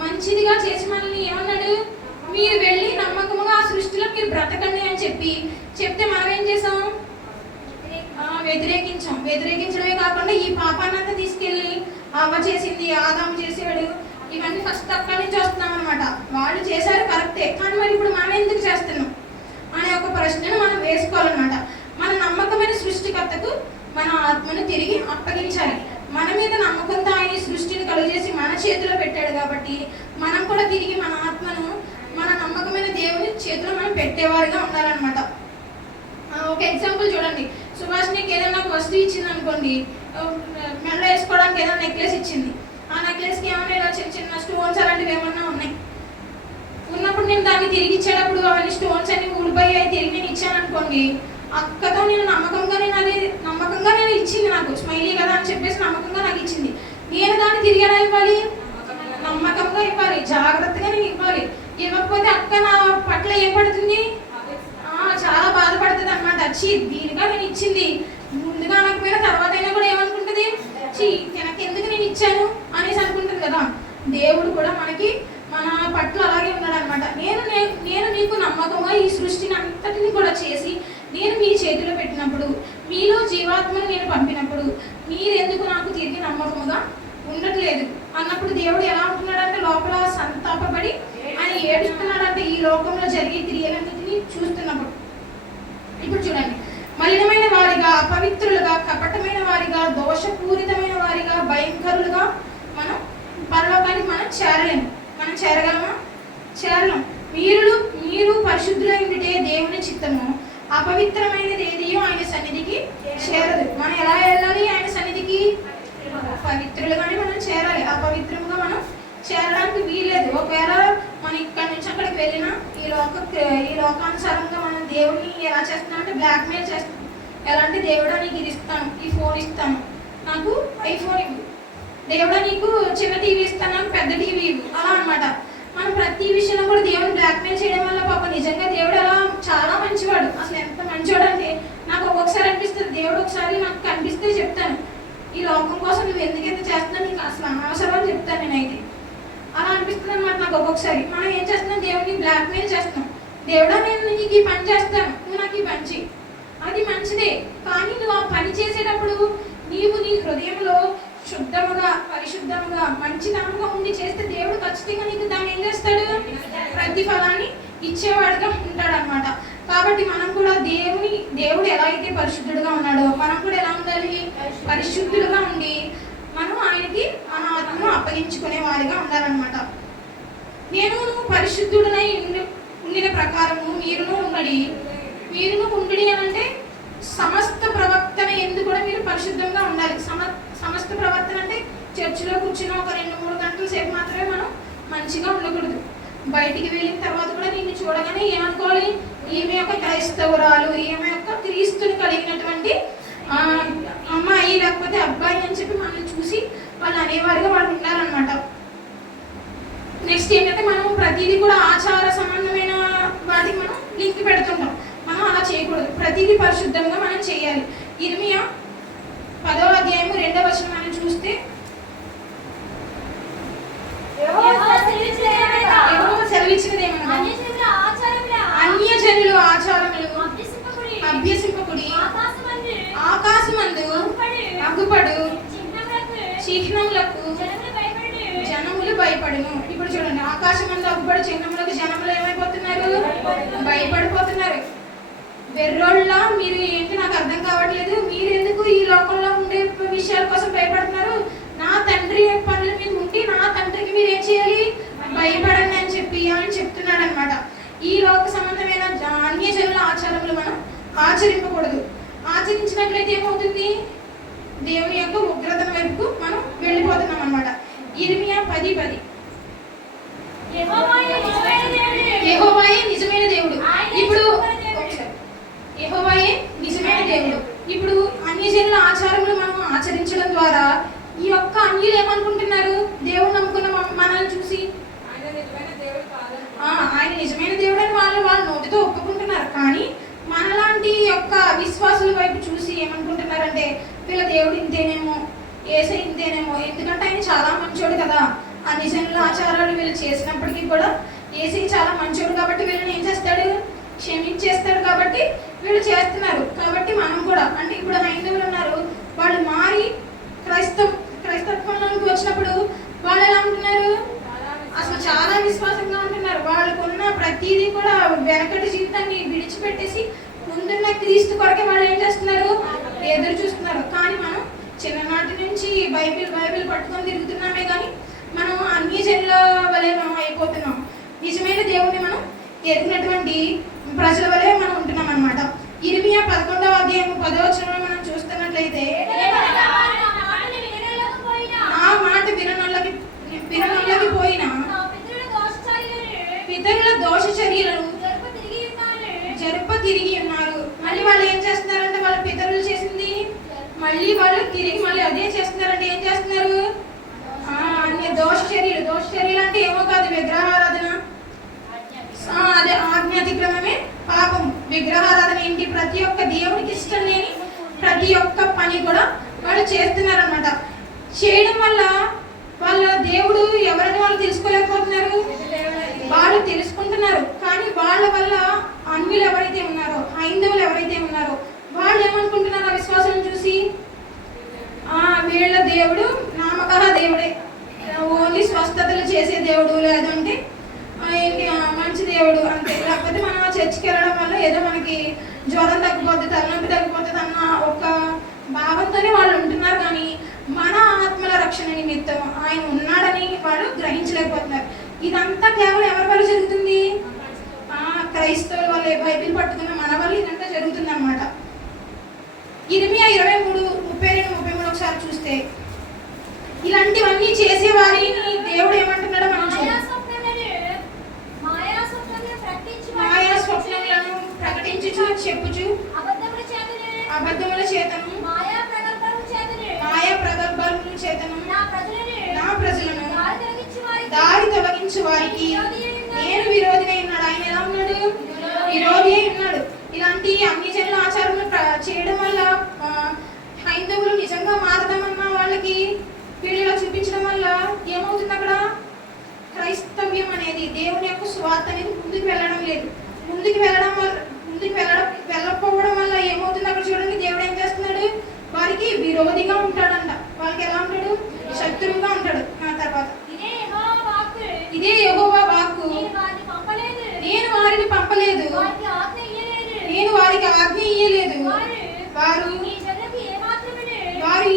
మంచిదిగా చేసి మనల్ని ఏమన్నాడు? మీరు వెళ్ళి నమ్మకముగా ఆ సృష్టిలో మీరు బ్రతకండి అని చెప్తే మనం ఏం చేసాం? వ్యతిరేకించడమే కాకుండా ఈ పాపాన్నంతా తీసుకెళ్ళి అవ్వ చేసింది, ఆదాము చేసాడు, ఇవన్నీ ఫస్ట్ అక్కడి నుంచి వస్తున్నాం అనమాట. వాళ్ళు చేశారు కరెక్టే, కానీ మరి ఇప్పుడు మనం ఎందుకు చేస్తున్నాం అనే ఒక ప్రశ్నను మనం వేసుకోవాలన్నమాట. మన నమ్మకమైన సృష్టికర్తకు మన ఆత్మను తిరిగి అప్పగించాలి. మన మీద నమ్మకంతో ఆయన సృష్టిని కలుగజేసి మన చేతిలో పెట్టాడు కాబట్టి మనం కూడా తిరిగి మన ఆత్మను మన నమ్మకమైన దేవుని చేతిలో మనం పెట్టేవారిగా ఉండాలన్నమాట. ఒక ఎగ్జాంపుల్ చూడండి, సుభాష్నికి ఏదైనా ఒక వస్తువు ఇచ్చింది అనుకోండి, మెడలో వేసుకోవడానికి ఏదైనా నెక్లెస్ ఇచ్చింది. ఆ నెక్లెస్కి ఏమైనా ఇలా చిన్న చిన్న స్టోన్స్ అలాంటివి ఏమన్నా ఉన్నాయి. ఉన్నప్పుడు నేను దాన్ని తిరిగి ఇచ్చేటప్పుడు అవన్నీ స్టోన్స్ అన్ని ఊడిపోయాయి, తిరిగి నేను ఇచ్చాను అనుకోండి, అక్కతో నేను నమ్మకంగా నేను ఇచ్చింది, నాకు స్మైలీ కదా అని చెప్పేసి నమ్మకంగా నాకు ఇచ్చింది. నేను దాన్ని తిరిగి ఎలా ఇవ్వాలి? నమ్మకంగా ఇవ్వాలి, జాగ్రత్తగా నేను ఇవ్వాలి. ఇవ్వకపోతే అక్క నా పట్ల ఏం పడుతుంది? చాలా బాధపడుతుంది అనమాట. వచ్చి దీనిగా నేను ఇచ్చింది, ముందుగా అనకపోయినా తర్వాత అయినా కూడా ఏమనుకుంటుంది, నాకు ఎందుకు నేను ఇచ్చాను అనేసి అనుకుంటుంది కదా. దేవుడు కూడా మన పట్ల అలాగే ఉన్నాడు అనమాట. నేను మీకు నమ్మకంగా ఈ సృష్టిని అంతటిని కూడా చేసి నేను మీ చేతిలో పెట్టినప్పుడు, మీలో జీవాత్మను నేను పంపినప్పుడు మీరెందుకు నాకు తిరిగి నమ్మకముగా ఉండట్లేదు అన్నప్పుడు దేవుడు ఎలా ఉంటున్నాడంటే లోపల సంతాపపడి ఆయన ఏడుస్తున్నాడంటే ఈ లోకంలో జరిగే క్రియలన్నింటినీ చూస్తున్నప్పుడు. ఇప్పుడు చూడండి, మలినమైన వారిగా, అపవిత్రులుగా, కపటమైన వారిగా, దోషపూరితమైన వారిగా, భయంకరులుగా మనం పరలోకానికి మనం చేరలేము. మనం చేరగలమా? చేరలేం. మీరు పరిశుద్ధులై ఉంటే దేవుని చిత్తము. అపవిత్రమైనది ఏదియో ఆయన సన్నిధికి చేరదు. మనం ఎలా వెళ్ళాలి ఆయన సన్నిధికి? పవిత్రులుగానే మనం చేరాలి. అపవిత్రంగా మనం చేరడానికి వీల్లేదు. ఒకవేళ మనం ఇక్కడి నుంచి అక్కడికి వెళ్ళినా ఈ లోకానుసారంగా మనం దేవుడిని ఎలా చేస్తున్నాం అంటే బ్లాక్మెయిల్ చేస్తాం. ఎలా అంటే దేవుడా నీకు ఇది ఇస్తాను, ఈ ఫోన్ ఇస్తాను, నాకు ఐఫోన్ ఇవ్వు, దేవుడా నీకు చిన్న టీవీ ఇస్తాను, పెద్ద టీవీ ఇవ్వు, అలా అనమాట. మనం ప్రతి విషయంలో కూడా దేవుడు బ్లాక్మెయిల్ చేయడం వల్ల పాప నిజంగా దేవుడు అలా చాలా మంచివాడు. అసలు ఎంత మంచివాడు అంటే నాకు ఒక్కొక్కసారి అనిపిస్తుంది, దేవుడు ఒకసారి నాకు కనిపిస్తే చెప్తాను, ఈ లోకం కోసం నువ్వు ఎందుకైతే చేస్తున్నావు, నీకు అసలు అనవసరం అని చెప్తాను నేనైతే. అలా అనిపిస్తుంది అనమాట నాకు ఒక్కొక్కసారి. మనం ఏం చేస్తున్నాం? దేవుడిని బ్లాక్మెయిల్ చేస్తున్నాం. దేవుడా నేను నీకు ఈ పని చేస్తాను, నువ్వు నాకు ఈ పని చేయి, అది మంచిదే. కానీ నువ్వు ఆ పని చేసేటప్పుడు నీవు నీ హృదయంలో శుద్ధముగా, పరిశుద్ధముగా, మంచితనంగా ఉండి చేస్తే దేవుడు ఖచ్చితంగా నీకు దాన్ని ఏం చేస్తాడు? ప్రతిఫలాన్ని ఇచ్చేవాడుగా ఉంటాడు అనమాట. కాబట్టి మనం కూడా దేవుడు ఎలా అయితే పరిశుద్ధుడుగా ఉన్నాడో మనం కూడా ఎలా ఉండాలి? పరిశుద్ధులుగా ఉండి మనం ఆయనకి మన ఆత్మను అప్పగించుకునే వారిగా ఉండాలన్నమాట. నేను పరిశుద్ధుడనై ఉండిన ప్రకారము మీరును ఉండి అని అంటే సమస్త ప్రవర్తన ఎందుకు కూడా మీరు పరిశుద్ధంగా ఉండాలి. సమస్త ప్రవర్తన అంటే చర్చిలో కూర్చున్న ఒక 2-3 గంటల సేపు మాత్రమే మనం మంచిగా ఉండకూడదు. బయటికి వెళ్ళిన తర్వాత కూడా నిన్ను చూడగానే ఏమనుకోవాలి? ఈమె యొక్క క్రైస్తవురాలు, ఈమె యొక్క క్రీస్తుని కలిగినటువంటి అమ్మాయి లేకపోతే అబ్బాయి అని చెప్పి మనల్ని చూసి వాళ్ళు అనేవారిగా వాళ్ళు ఉండాలన్నమాట. నెక్స్ట్ ఏంటంటే మనం ప్రతిదీ కూడా ఆచార సంబంధమైన వాటికి మనం లింక్ పెడుతుంటాం. మనం అలా చేయకూడదు. ప్రతిదీ పరిశుద్ధంగా మనం చేయాలి. ఇర్మియా 10వ అధ్యాయము 2వ వచనం మనం చూస్తే సెలవిచ్చినది ఏమన్నా? అన్యజనులు ఆచారములు అభ్యసింపకుడి, ఆకాశమందు అగ్గుపడు చిహ్నములకు జనములు భయపడును. ఇప్పుడు చూడండి, ఆకాశమందు అగ్గుపడు చిహ్నములకు జనములు ఏమైపోతున్నారు? భయపడిపోతున్నారు. వెర్రోళ్ళ మీరు ఏంటి నాకు అర్థం కావట్లేదు, మీరెందుకు ఈ లోకంలో ఉండే విషయాల కోసం భయపడుతున్నారు? నా తండ్రి పనుల మీద ఉండి నా తండ్రికి మీరు ఏం చేయాలి? భయపడండి అని చెప్తున్నాడు అనమాట. ఈ లోక సంబంధమైన అన్యజనుల ఆచారములు మనం ఆచరింపకూడదు. ఆచరించినట్లయితే ఏమవుతుంది? దేవుని యొక్క ఉగ్రత వైపు మనం వెళ్ళిపోతున్నాం అనమాట. ఇర్మియా 10:10 యెహోవాయే నిజమైన దేవుడు. ఇప్పుడు యెహోవాయే నిజమైన దేవుడు. ఇప్పుడు అన్యజనుల ఆచారములు మనం ఆచరించడం ద్వారా ఈ యొక్క అన్యులు ఏమనుకుంటున్నారు? దేవుడు నమ్ముకున్న మనల్ని చూసి ఆయన నిజమైన దేవుడు అని వాళ్ళు నోటితో ఒప్పుకుంటున్నారు. కానీ మనలాంటి యొక్క విశ్వాసుల వైపు చూసి ఏమనుకుంటున్నారంటే వీళ్ళ దేవుడు ఇంతేనేమో, యేసయ్య ఇంతేనేమో, ఎందుకంటే ఆయన చాలా మంచోడు కదా. అన్యజనుల ఆచారాలు వీళ్ళు చేసినప్పటికీ కూడా యేసయ్య చాలా మంచోడు కాబట్టి వీళ్ళని ఏం చేస్తాడు? క్షమించేస్తాడు కాబట్టి వీళ్ళు చేస్తున్నారు. కాబట్టి మనం కూడా అంటే ఇప్పుడు హైందవులు ఉన్నారు, వాళ్ళు మారి క్రైస్తత్వంలోకి వచ్చినప్పుడు వాళ్ళు ఎలా ఉంటున్నారు? ప్రతిదీ కూడా వెనకటి జీవితాన్ని విడిచిపెట్టేసి ముందున్న క్రీస్తు కొరకే వాళ్ళు ఏం చేస్తున్నారు, ఎదురు చూస్తున్నారు. కానీ మనం చిన్ననాటి నుంచి బైబిల్ పట్టుకొని తిరుగుతున్నామే కానీ మనం అన్ని జనుల వలె మనం అయిపోతున్నాం. నిజమైన దేవుడిని మనం ఎరిగినటువంటి ప్రజల వలె మనం ఉంటున్నాం అన్నమాట. ఇర్మియా 11వ అధ్యాయం 10వ వచనంలో మనం చూస్తున్నట్లయితే, ఆ మాట విననొల్లకి పోయిన పితరుల దోష చర్యలను జరుప తిరిగి ఉన్నారు. మళ్ళీ వాళ్ళు ఏం చేస్తున్నారంటే వాళ్ళ పితరులు చేసింది మళ్ళీ వాళ్ళు తిరిగి మళ్ళీ అదే చేస్తున్నారంటే ఏం చేస్తున్నారు, అన్ని దోష చర్యలు అంటే ఏమో కాదు, విగ్రహారాధన. అదే ఆజ్ఞాతిక్రమమే పాపం. విగ్రహారాధన ఏంటి, ప్రతి ఒక్క దేవునికి ఇష్టం లేని ప్రతి ఒక్క పని కూడా వాళ్ళు చేస్తున్నారన్నమాట. చేయడం వల్ల వాళ్ళ దేవుడు ఎవరని వాళ్ళు తెలుసుకోలేకపోతున్నారు, వాళ్ళు తెలుసుకుంటున్నారు. కానీ వాళ్ళ వల్ల అన్యులు ఎవరైతే ఉన్నారో, హైందవులు ఎవరైతే ఉన్నారో వాళ్ళు ఏమనుకుంటున్నారు, ఆ విశ్వాసం చూసి వీళ్ళ దేవుడు నామకహ దేవుడే, ఓన్లీ స్వస్థతలు చేసే దేవుడు, లేదంటే మంచి దేవుడు అంతే. లేకపోతే మనం చర్చికి వెళ్ళడం వల్ల ఏదో మనకి జ్వరం తగ్గిపోతుంది, తలనొప్పి తగ్గిపోతుంది అన్న ఒక భావంతోనే వాళ్ళు ఉంటున్నారు. కానీ మన ఆత్మల రక్షణ నిమిత్తం ఆయన ఉన్నాడని వాళ్ళు గ్రహించలేకపోతున్నారు. ఇదంతా కేవలం ఎవరి వల్ల జరుగుతుంది, క్రైస్తవుల వల్ల, బైబిల్ పట్టుకున్న మన వల్ల ఇదంతా జరుగుతుంది అన్నమాట. ఇర్మియా 23:32-33 ఒకసారి చూస్తే ఇలాంటివన్నీ చేసేవారిని దేవుడు ఏమంటున్నాడో మనం మాయా స్వప్నములను ప్రకటించుచు చెప్పుచు అబద్ధముల చేతను మాయా ప్రగల్భముల చేతను నా ప్రజలను దారి తొలగించు వారికి నేను విరోధిగా ఉన్నాడు. ఆయన ఎలా ఉన్నాడు, విరోధి అయి ఉన్నాడు. ఇలాంటి అన్ని జనుల ఆచారములు చేయడం వల్ల హైందవులు నిజంగా మారదామన్న వాళ్ళకి వీడియోలో చూపించడం వల్ల ఏమవుతుంది, అక్కడ క్రైస్తవ్యం అనేది, దేవుని యొక్క స్వార్థ అనేది ముందుకు వెళ్ళడం లేదు. ముందుకు వెళ్ళకపోవడం వల్ల ఏమవుతుంది, అక్కడ చూడండి దేవుడు ఏం చేస్తున్నాడు, వారికి విరోధిగా ఉంటాడంట. వాళ్ళకి ఎలా ఉంటాడు, శత్రువుగా ఉంటాడు. తర్వాత ఇదే యెహోవా వాక్కు, నేను వారిని పంపలేదు, నేను వారికి ఆజ్ఞ ఇయ్యలేదు, వారు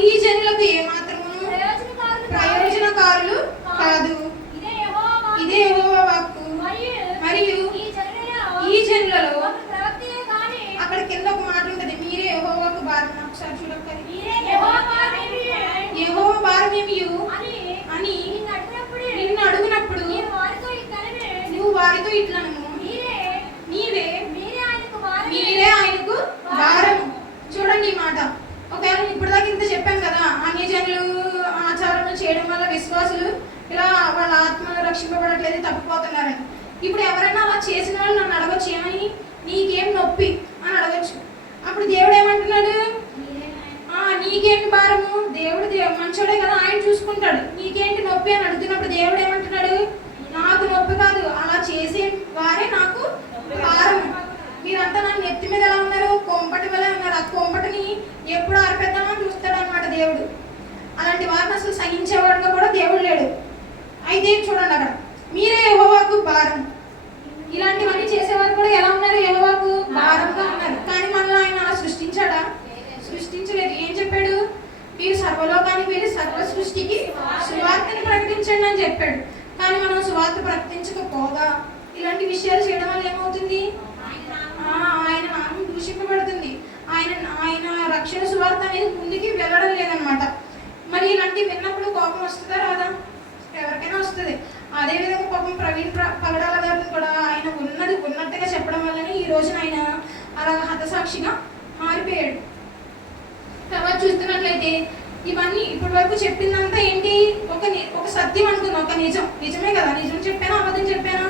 ఈ జనులకు ఏమాత్రమును ప్రయోజనకారులు కాదు. ఇదే యెహోవా వాక్కు. మరియు ఈ జనులలో అక్కడ కింద ఒక మాట ఉంటుంది, మీరే యెహోవాకు భారం. ఒకసారి చూడక్కది, యెహోవా భారమేమియు అని నిన్ను అడుగునప్పుడు నువ్వు వారితో ఇట్లను, మీరే ఆయనకు భారము. చూడండి ఈ మాట. ఒకవేళ ఇప్పటిదాకా ఇంత చెప్పాను కదా, అన్యజనులు ఆచారాలు చేయడం వల్ల విశ్వాసులు ఇలా వాళ్ళ ఆత్మను రక్షింపబడట్లేదు, తప్పిపోతున్నారని. ఇప్పుడు ఎవరైనా అలా చేసిన వాళ్ళు నన్ను అడగచ్చు, ఏమని, నీకేం నొప్పి అని అడగచ్చు. అప్పుడు దేవుడు ఏమంటున్నాడు, నీకేంటి భారము, దేవుడు మంచోడే కదా, ఆయన చూసుకుంటాడు, నీకేంటి నొప్పి అని అడుగుతున్నప్పుడు దేవుడు ఏమంటున్నాడు, నాకు నొప్పి కాదు, అలా చేసే వారే నాకు భారము. మీరంతా నన్ను నెత్తి మీద ఎలా ఉన్నారు, కొంపటి వల్ల ఉన్నారు. ఆ కొంపటిని ఎప్పుడు ఆరిపెద్దామని చూస్తాడు అనమాట దేవుడు. అలాంటి వారిని అసలు సహించేవాడుగా కూడా దేవుడు లేడు. అయితే చూడండి, అక్కడ మీరే యెహోవాకు భారం. ఇలాంటివన్నీ చేసేవారు కూడా ఎలా ఉన్నారు, యెహోవాకు భారంగా ఉన్నారు. కానీ మనల్ని ఆయన అలా సృష్టించాడా, సృష్టించలేదు. ఏం చెప్పాడు, మీరు సర్వలోకానికి వెళ్ళి సర్వ సృష్టికి సువార్తని ప్రకటించండి అని చెప్పాడు. కానీ మనం సువార్త ప్రకటించకపోగా ఇలాంటి విషయాలు చేయడం వల్ల ఏమవుతుంది, ఆయన నామం దూషింపబడుతుంది, ఆయన రక్షణ సువార్త అనేది ముందుకి వెళ్ళడం లేదనమాట. మరి ఇలాంటివి విన్నప్పుడు కోపం వస్తుందా రాదా, ఎవరికైనా వస్తుంది. అదేవిధంగా పాపం ప్రవీణ్ పగడాల గారిని కూడా ఆయన ఉన్నది ఉన్నట్టుగా చెప్పడం వల్లనే ఈ రోజున ఆయన అలా హతసాక్షిగా మారిపోయాడు. తర్వాత చూస్తున్నట్లయితే ఇవన్నీ ఇప్పటి వరకు చెప్పిందంతా ఏంటి, ఒక సత్యం అనుకుందాం, ఒక నిజమే కదా, నిజం చెప్పానా అబద్ధం చెప్పానా,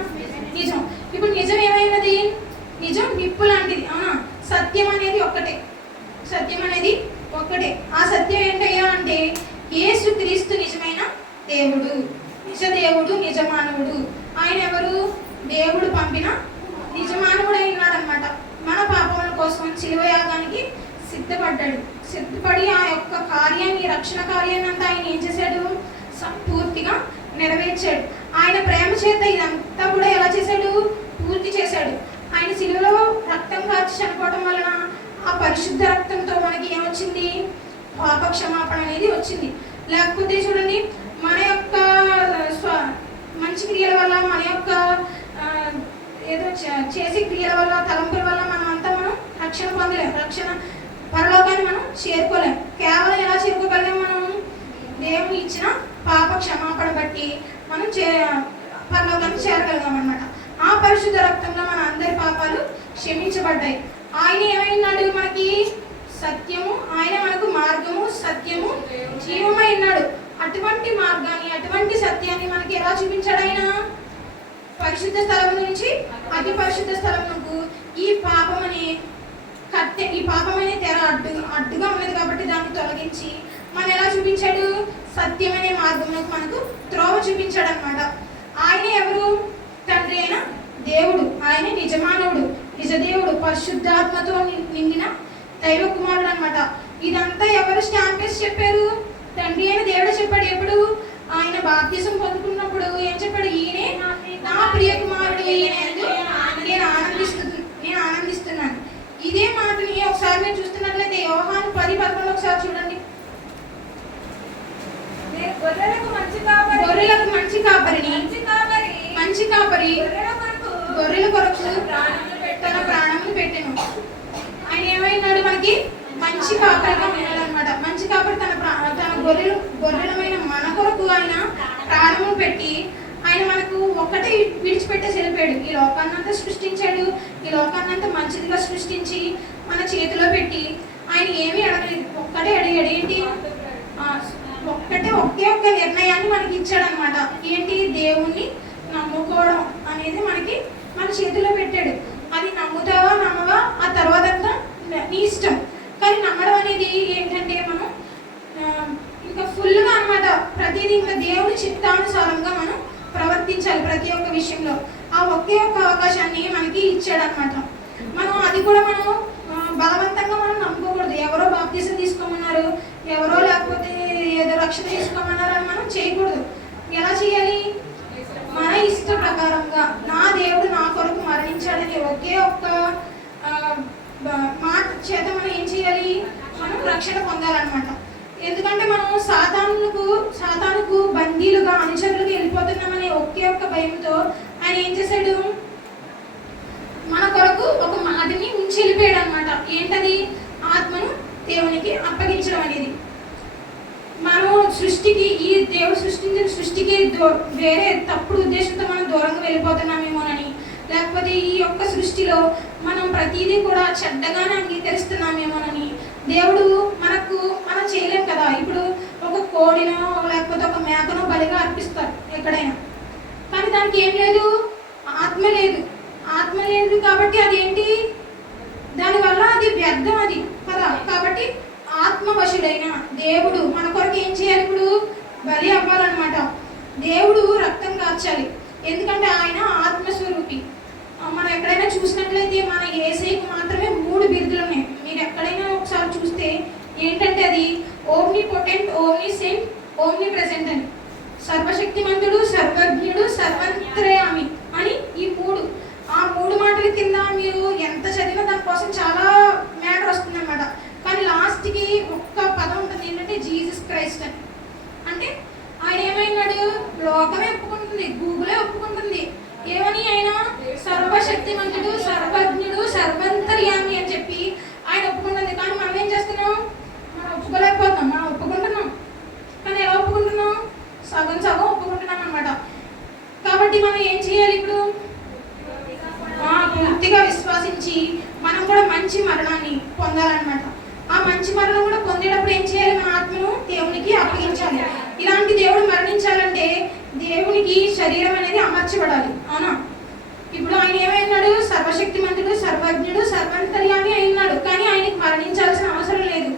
నిజం. ఇప్పుడు నిజం ఏమైనది, నిజం నిప్పు లాంటిది. సత్యం అనేది ఒక్కటే, సత్యం అనేది ఒక్కటే. ఆ సత్యం ఏంటయ్యా అంటే యేసుక్రీస్తు నిజమైన దేవుడు, నిజదేవుడు, నిజమానవుడు. ఆయన ఎవరు, దేవుడు పంపిన నిజమానవుడు అయినాడనమాట. మన పాపముల కోసం శిలువ యాగానికి సిద్ధపడి ఆ యొక్క కార్యాన్ని, రక్షణ కార్యాన్ని అంతా ఆయన ఏం చేశాడు, పూర్తిగా నెరవేర్చాడు. ఆయన ప్రేమ చేత ఇదంతా కూడా ఎలా చేశాడు, పూర్తి చేశాడు. ఆయన శిలువలో రక్తం కార్చి చనిపోవడం వలన ఆ పరిశుద్ధ రక్తంతో మనకి ఏమొచ్చింది? పాప క్షమాపణ అనేది వచ్చింది. లేకపోతే చూడండి, మన యొక్క మంచి క్రియల వల్ల, మన యొక్క ఏదో చేసే క్రియల వల్ల, తలంపుల వల్ల మనం రక్షణ పొందలేం, రక్షణ పరలోకాన్ని మనం చేరుకోలేం. కేవలం ఎలా చేరుకోగలిగాం? మనం దేవుడు ఇచ్చిన పాప క్షమాపణ బట్టి మనం పరలోకాన్ని చేరగలిగాం అన్నమాట. ఆ పరిశుద్ధ రక్తంలో మన అందరి పాపాలు క్షమించబడ్డాయి. ఆయన ఏమైనాడు? మనకి సత్యము, ఆయన మనకు మార్గము, సత్యము, జీవమై ఉన్నాడు. అటువంటి మార్గాన్ని, అటువంటి సత్యాన్ని మనకి ఎలా చూపించాడు? ఆయన పరిశుద్ధ స్థలం నుంచి అతి పరిశుద్ధ స్థలమునకు ఈ పాపమనే కట్టె, ఈ పాపమనే తెర అడ్డుగా ఉన్నది కాబట్టి దాన్ని తొలగించి మనం ఎలా చూపించాడు? సత్యమనే మార్గమునకు మనకు త్రోవ చూపించాడు అనమాట. ఆయన ఎవరు? తండ్రి అయిన దేవుడు. ఆయన నిజమానవుడు, నిజదేవుడు, పరిశుద్ధాత్మతో నిండిన దైవ కుమారుడు అనమాట. ఇదంతా ఎవరు స్టాంప్ వేసి చెప్పారు? తండ్రి అయిన దేవుడు చెప్పాడు. ఎప్పుడు? ఆయన బాప్తిసం పొందుకున్నప్పుడు ఏం చెప్పాడు? ఈయనే నా ప్రియ కుమారుడు, నేను ఆనందిస్తున్నాను. ఇదే మాటని ఒకసారి మీరు చూస్తున్నట్లయితే యోహాను 10:11 ఒకసారి చూడండి. గొర్రెలకు మంచి కాపరిని, మంచి కాపరి గొర్రెల కొరకు తన ప్రాణమును పెట్టెను. ఆయన ఏమైనాడు? మనకి మంచి కాపరిగా ఉన్నాడు అనమాట. మంచి కాపరి తన గొర్రెలమైన మన కొరకు ఆయన ప్రాణమును పెట్టి ఆయన మనకు ఒక్కటే విడిచిపెట్టేసి వెళ్ళిపోయాడు. ఈ లోకాన్నంతా సృష్టించాడు. ఈ లోకాన్నంతా మంచిదిగా సృష్టించి మన చేతిలో పెట్టి ఆయన ఏమీ అడగలేదు. ఒక్కటే అడిగాడు. ఏంటి? ఒకే ఒక్క నిర్ణయాన్ని మనకి ఇచ్చాడు అనమాట. ఏంటి? దేవుణ్ణి నమ్ముకోవడం అనేది మనకి మన చేతిలో పెట్టాడు. అది నమ్ముతావా నమ్మవా ఆ తర్వాత అంతా నీ ఇష్టం. కానీ నమ్మడం అనేది ఏంటంటే మనం ఇంకా ఫుల్గా అనమాట ప్రతిదీ ఇంకా దేవుని చిత్తానుసారంగా మనం ప్రవర్తించాలి ప్రతి ఒక్క విషయంలో. ఆ ఒకే ఒక్క అవకాశాన్ని మనకి ఇచ్చాడు అనమాట. మనం అది కూడా మనం బలవంతంగా మనం నమ్ముకోకూడదు. ఎవరో బాప్తిసం తీసుకోమన్నారు, ఎవరో లేకపోతే ఏదో రక్షణ తీసుకోమన్నారు అని మనం చేయకూడదు. ఎలా చేయాలి? మన ఇష్ట ప్రకారంగా నా దేవుడు నా కొరకు మరణించాడని ఒకే ఒక్క మాట చేత మనం ఏం చేయాలి? మనం రక్షణ పొందాలన్నమాట. ఎందుకంటే మనం సాతానుకు బందీలుగా, అనుచరులుగా వెళ్ళిపోతున్నామనే ఒకే ఒక్క భయంతో ఆయన ఏం చేశాడు? మన కొరకు ఒక మాదిని ఉంచి వెళ్ళిపోయాడు అనమాట. ఏంటది? ఆత్మను దేవునికి అప్పగించడం అనేది. మనం సృష్టికి, ఈ దేవుడు సృష్టించిన సృష్టికి వేరే తప్పుడు ఉద్దేశంతో మనం దూరంగా వెళ్ళిపోతున్నామేమోనని, లేకపోతే ఈ యొక్క సృష్టిలో మనం ప్రతిదీ కూడా చెడ్డగానే అంగీకరిస్తున్నామేమోనని దేవుడు మనం చేయలేం కదా. ఇప్పుడు ఒక కోడినో లేకపోతే ఒక మేకనో బలిగా అర్పిస్తారు ఎక్కడైనా, కానీ దానికి ఏం లేదు? ఆత్మ లేదు. ఆత్మ లేదు కాబట్టి అదేంటి? దానివల్ల అది వ్యర్థం అది కదా. కాబట్టి ఆత్మవశుడైన దేవుడు మన కొరకు ఏం చేయాలి? ఇప్పుడు బలి అవ్వాలన్నమాట. దేవుడు రక్తం కార్చాలి. ఎందుకంటే ఆయన ఆత్మస్వరూపి. మనం ఎక్కడైనా చూసినట్లయితే మన యేసయ్యకు మాత్రమే 3 బిరుదులు ఉన్నాయి. మీరు ఎక్కడైనా ఒకసారి చూస్తే ఏంటంటే అది omnipotent, omniscient, omnipresent అని. సర్వశక్తిమంతుడు, సర్వజ్ఞుడు, సర్వంతర్యామి అని ఈ 3. ఆ 3 మాటల కింద మీరు ఎంత చదివినా దానికోసం చాలా మ్యాటర్ వస్తుంది అనమాట. కానీ లాస్ట్కి ఒక్క పదం ఉంటుంది, ఏంటంటే జీసస్ క్రైస్ట్ అని. అంటే ఆయన ఏమైనాడు? లోకమే ఒప్పుకుంటుంది, గూగులే ఒప్పుకుంటుంది. ఏమని? ఆయన సర్వశక్తిమంతుడు, సర్వజ్ఞుడు, సర్వంతర్యామి అని చెప్పి ఆయన ఒప్పుకుంటుంది. కానీ మనం ఏం చేస్తున్నాం? మనం ఒప్పుకోలేకపోతున్నాం. మనం ఒప్పుకుంటున్నాం, కానీ ఎలా ఒప్పుకుంటున్నాం? సగం సగం ఒప్పుకుంటున్నాం అనమాట. కాబట్టి మనం ఏం చేయాలి? ఇప్పుడు పూర్తిగా విశ్వాసించి మనం కూడా మంచి మరణాన్ని పొందాలన్నమాట. ఆ మంచి మరణం కూడా పొందేటప్పుడు ఏం చేయాలి? మన ఆత్మను దేవునికి అప్పగించాలి. ఇలాంటి దేవుడు మరణించాలంటే దేవునికి శరీరం అనేది అమర్చబడాలి, అవునా? ఇప్పుడు ఆయన ఏమైనాడు? సర్వశక్తిమంతుడు, సర్వజ్ఞుడు, సర్వంతర్యామి అయినాడు. కానీ ఆయనకి మరణించాల్సిన అవసరం లేదు.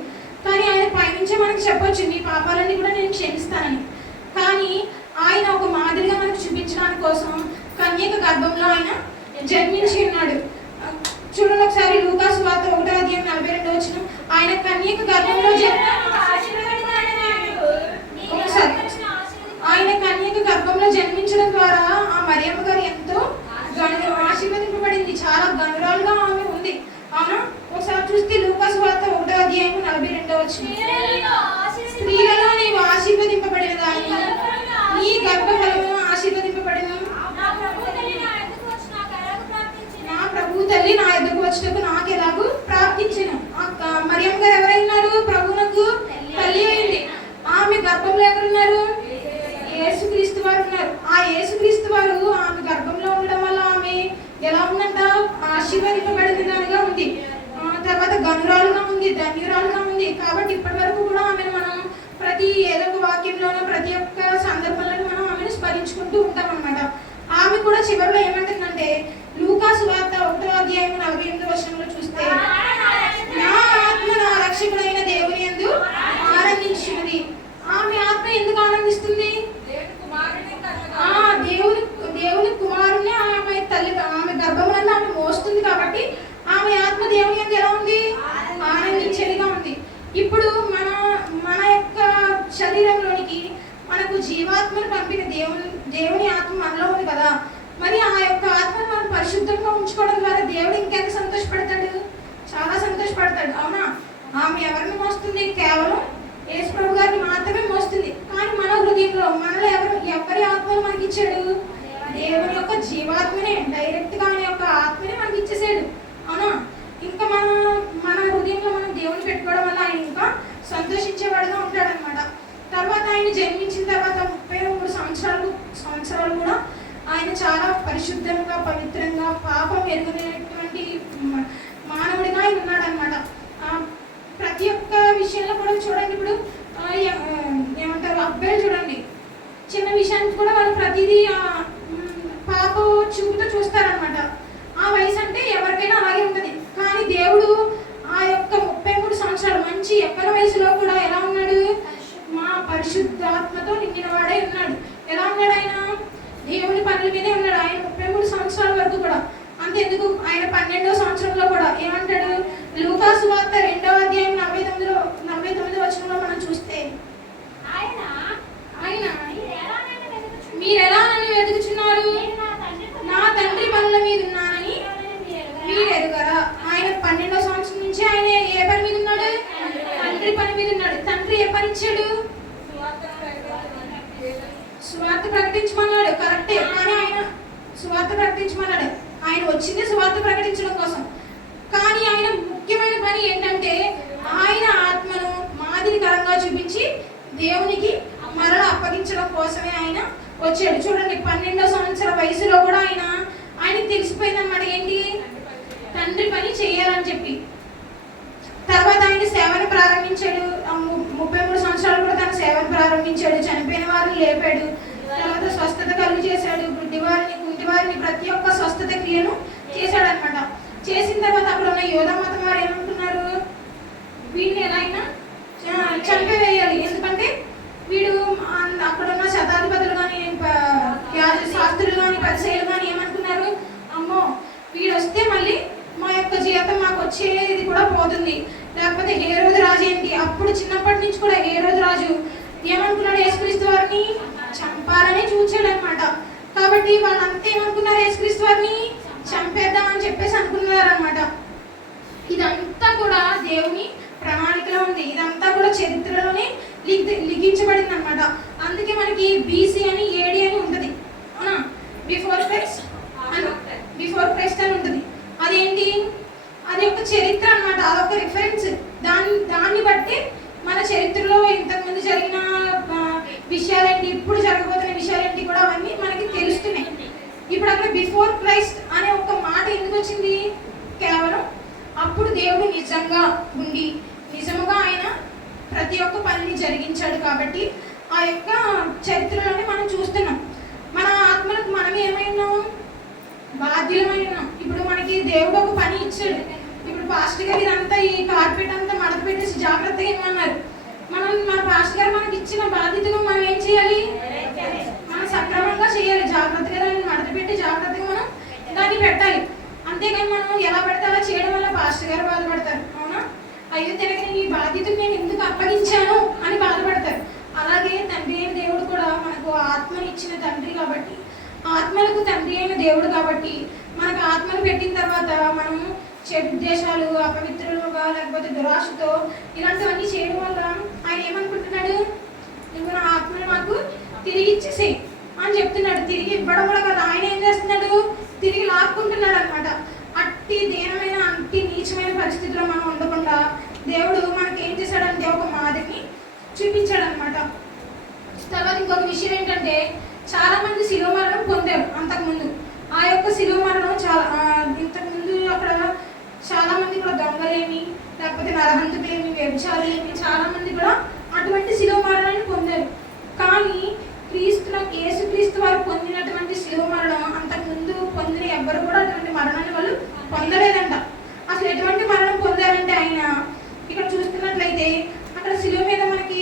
కానీ ఆయన పైనుంచే మనకి చెప్పొచ్చు, నీ పాపాలన్నీ కూడా నేను క్షమిస్తానని. కానీ ఆయన ఒక మాదిరిగా మనకు చూపించడానికి కోసం కన్యక గర్భంలో ఆయన జన్మించి ఉన్నాడు. చూడండి ఒకసారి లూకా సువార్త 1:42 ఆయన కన్యక గర్భంలో జన్మించడం ద్వారా ఆ మరియమ్మ గారు ఎంతో ఆశీర్వదించబడ్డారు. వచ్చుటకు నాకు ఎలాగూ ప్రార్థించాను. మరియమ్మ గారు ఎవరైనారు? ప్రభువునకు తల్లి అయింది. ఆమె గర్భంలో ఎవరున్నారు? యేసుక్రీస్తు వారు ఉన్నారు. ఆ యేసుక్రీస్తు వారు ఆమె గర్భంలో ఉండడం వల్ల ఆమె ఎలా ఉందంట? ఆశీర్వదింపబడిన దానిగా ఉంది. తర్వాత గనురాలుగా ఉంది, ధన్యురాలుగా ఉంది. కాబట్టి ఇప్పటి వరకు కూడా ఆమెను మనం ప్రతి ఏదో ఒక వాక్యంలోనూ ప్రతి ఒక్క సందర్భంలోనూ మనం ఆమెను స్మరించుకుంటూ ఉంటాం అన్నమాట. ఆమె కూడా చివరిలో ఏమంటుందంటే లూకా సువార్త 1:48 చూస్తే, నా ఆత్మ నా రక్షకుడైన దేవుని యందు ఆనందించినది. ఆమె ఆత్మ ఎందుకు ఆనందిస్తుంది? దేవుని కుమారుని ఆమె తల్లి ఆమె గర్భమునందు ఆమె మోస్తుంది కాబట్టి ఆమె ఆత్మ దేవుని యందు ఎలా ఉంది? ఆనందించేదిగా ఉంది. ఇప్పుడు మన యొక్క శరీరంలోనికి మనకు జీవాత్మను పంపిన దేవుని ఆత్మ మనలో ఉంది కదా. మరి ఆ యొక్క ఆత్మను మనం పరిశుద్ధంగా ఉంచుకోవడం ద్వారా దేవుడు ఇంకెంత సంతోషపడతాడు? చాలా సంతోషపడతాడు, అవునా? ఆమె ఎవరిని మోస్తుంది? కేవలం యేసు ప్రభు గారిని మాత్రమే మోస్తుంది. కానీ మన హృదయంలో మనలో ఎవరి ఆత్మను మనకి ఇచ్చాడు? దేవుని యొక్క జీవాత్మనే, డైరెక్ట్ గా ఆయన యొక్క ఆత్మనే మనకి ఇచ్చేసాడు, అవునా? ఇంకా మన హృదయంలో మనం దేవుని పెట్టుకోవడం వల్ల ఆయన ఇంకా సంతోషించేవాడుగా ఉంటాడు అనమాట. తర్వాత ఆయన జన్మించిన తర్వాత 33 సంవత్సరాలు కూడా ఆయన చాలా పరిశుద్ధంగా, పవిత్రంగా, పాపం ఎరుగునేటువంటి మానవుడిగా ఆయన ఉన్నాడు అనమాట. ప్రతి ఒక్క విషయంలో కూడా చూడండి, ఇప్పుడు ఏమంటారు, అబ్బాయిలు చూడండి, చిన్న విషయానికి కూడా వాళ్ళు ప్రతిదీ పాప చూపుతో చూస్తారనమాట. ఆ వయసు అంటే ఎవరికైనా అలాగే ఉంటుంది. కానీ దేవుడు ఆ యొక్క 33 సంవత్సరాలు మంచి ఎక్కల వయసులో కూడా ఎలా ఉన్నాడు? మా పరిశుద్ధాత్మతో నిండిన వాడే ఉన్నాడు. ఎలా ఉన్నాడు? ఆయన దేవుని పనుల మీదే ఉన్నాడు. ఆయన 33 సంవత్సరాల వరకు కూడా. అంతెందుకు, ఆయన 12వ సంవత్సరంలో కూడా ఏమంటాడు? లూకా సువార్త 2:49 మనం చూస్తే, ఆయన మీరు ఎలా నన్ను వెతుకుచున్నారు? నా తండ్రి పనుల మీద ఉన్నానని మీరు ఎరుగరా? ఆయన 12వ సంవత్సరం నుంచి ఆయన ఏ పని మీద ఉన్నాడు? తండ్రి పని మీద ఉన్నాడు. తండ్రి ఏ పని ఇచ్చాడు? సువార్త ప్రకటించమన్నాడు, కరెక్టే. కానీ ఆయన సువార్త ప్రకటించమన్నాడు. ఆయన వచ్చింది సువార్త ప్రకటించడం కోసం. కానీ ఆయన ముఖ్యమైన పని ఏంటంటే ఆయన ఆత్మను మాదిరికరంగా చూపించి దేవునికి మరణ అప్పగించడం కోసమే ఆయన వచ్చాడు. చూడండి, 12వ సంవత్సర వయసులో కూడా ఆయనకి తెలిసిపోయింది అన్నమాట, ఏంటి? తండ్రి పని చేయాలని చెప్పి. తర్వాత ఆయన సేవను ప్రారంభించాడు. 33 సంవత్సరాలు కూడా తన సేవను ప్రారంభించాడు. చనిపోయిన వారిని లేపాడు. తర్వాత స్వస్థత కలుగు చేశాడు. గుడ్డివారిని, కుంటివారిని, ప్రతి ఒక్క స్వస్థత క్రియను చేశాడు అనమాట. చేసిన తర్వాత అక్కడ ఉన్న యోధ మతం వారు ఏమనుకున్నారు? వీడిని ఎలా అయినా చంపివేయాలి. ఎందుకంటే వీడు అక్కడున్న శతాధిపతులు కానీ, శాస్త్రులు కానీ, పరిచయాలు కానీ ఏమనుకున్నారు? అమ్మో, వీడు వస్తే మళ్ళీ మా యొక్క జీవితం మాకు వచ్చేది కూడా పోతుంది. లేకపోతే హేరోదు రాజు ఏంటి? అప్పుడు చిన్నప్పటి నుంచి కూడా హేరోదు రాజు ఏమనుకున్నాడు? యేసుక్రీస్తు వారిని చంపాలని చూచాడు అనమాట. కాబట్టి వాళ్ళంతా ఏమనుకున్నారు? యేసుక్రీస్తు వారిని చంపేద్దామని చెప్పేసి అనుకున్నారు అనమాట. ఇదంతా కూడా దేవుని ప్రణాళికలో ఉంది. ఇదంతా కూడా చరిత్రలోనే లిఖించబడింది అనమాట. అందుకే మనకి BC అని AD అని ఉంటుంది, అవునా? బిఫోర్ క్రైస్ట్ అని ఉంటుంది. అదేంటి? అది ఒక చరిత్ర అనమాట. అదొక రిఫరెన్స్. దాన్ని బట్టి మన చరిత్రలో ఇంతకుముందు జరిగిన విషయాలేంటి, ఇప్పుడు జరగబోతున్న విషయాలేంటి కూడా అవన్నీ మనకి తెలుస్తున్నాయి. ఇప్పుడు అక్కడ బిఫోర్ క్రైస్ట్ అనే ఒక మాట ఎందుకు వచ్చింది? కేవలం అప్పుడు దేవుడు నిజంగా ఉండి నిజముగా ఆయన ప్రతి ఒక్క పనిని జరిగించాడు కాబట్టి ఆ యొక్క చరిత్రలోనే మనం చూస్తున్నాం. మన ఆత్మలకు మనం ఏమైనా బాధ్యులమైనాం. ఇప్పుడు మనకి దేవుడు ఒక పని ఇచ్చాడు. ఇప్పుడు పాస్టర్ గారు ఇదంతా ఈ కార్పెట్ అంతా మడత పెట్టేసి జాగ్రత్తగా ఇవ్వమన్నారు. మన పాస్టర్ గారు మనకి ఇచ్చిన బాధ్యతగా మనం ఏం చేయాలి? మనం సక్రమంగా చేయాలి. జాగ్రత్తగా దాన్ని మడత పెట్టి జాగ్రత్తగా మనం దాన్ని పెట్టాలి. అంతేగాని మనం ఎలా పెడితే అలా చేయడం వల్ల పాస్టర్ గారు బాధపడతారు, అవునా? అయ్యో తిరగని ఈ బాధ్యతను నేను ఎందుకు అప్పగించాను అని బాధపడతారు. అలాగే తండ్రి అయిన దేవుడు కూడా మనకు ఆత్మని ఇచ్చిన తండ్రి కాబట్టి, ఆత్మలకు తండ్రి అయిన దేవుడు కాబట్టి మనకు ఆత్మను పెట్టిన తర్వాత మనం చెడు ఉద్దేశాలు, అపవిత్రులుగా లేకపోతే దురాశతో ఇలాంటివన్నీ చేయడం వల్ల ఆయన ఏమనుకుంటున్నాడు? నువ్వు నా ఆత్మను నాకు తిరిగి ఇచ్చేసేయి అని చెప్తున్నాడు. తిరిగి ఇవ్వడం కూడా కదా, ఆయన ఏం చేస్తున్నాడు? తిరిగి లాక్కుంటున్నాడు అనమాట. అట్టి దీనమైన అట్టి నీచమైన పరిస్థితిలో మనం ఉండకుండా దేవుడు మనకి ఏం చేశాడంటే ఒక మాదిరిని చూపించాడనమాట. తర్వాత ఇంకొక విషయం ఏంటంటే చాలా మంది శిలువ మరణం పొందారు అంతకుముందు. ఆ యొక్క శిలువ మరణం ఇంతకుముందు అక్కడ చాలా మంది కూడా దొంగలేమి, లేకపోతే నరహంతకులేమి, వ్యభిచారులేమి చాలా మంది కూడా అటువంటి శిలువ మరణాన్ని పొందారు. కానీ యేసుక్రీస్తు వారు పొందినటువంటి శిలువ మరణం అంతకుముందు పొందిన ఎవ్వరు కూడా అటువంటి మరణాన్ని వాళ్ళు పొందలేదంట. అసలు ఎటువంటి మరణం పొందారంటే ఆయన ఇక్కడ చూస్తున్నట్లయితే అక్కడ శిలువ మీద మనకి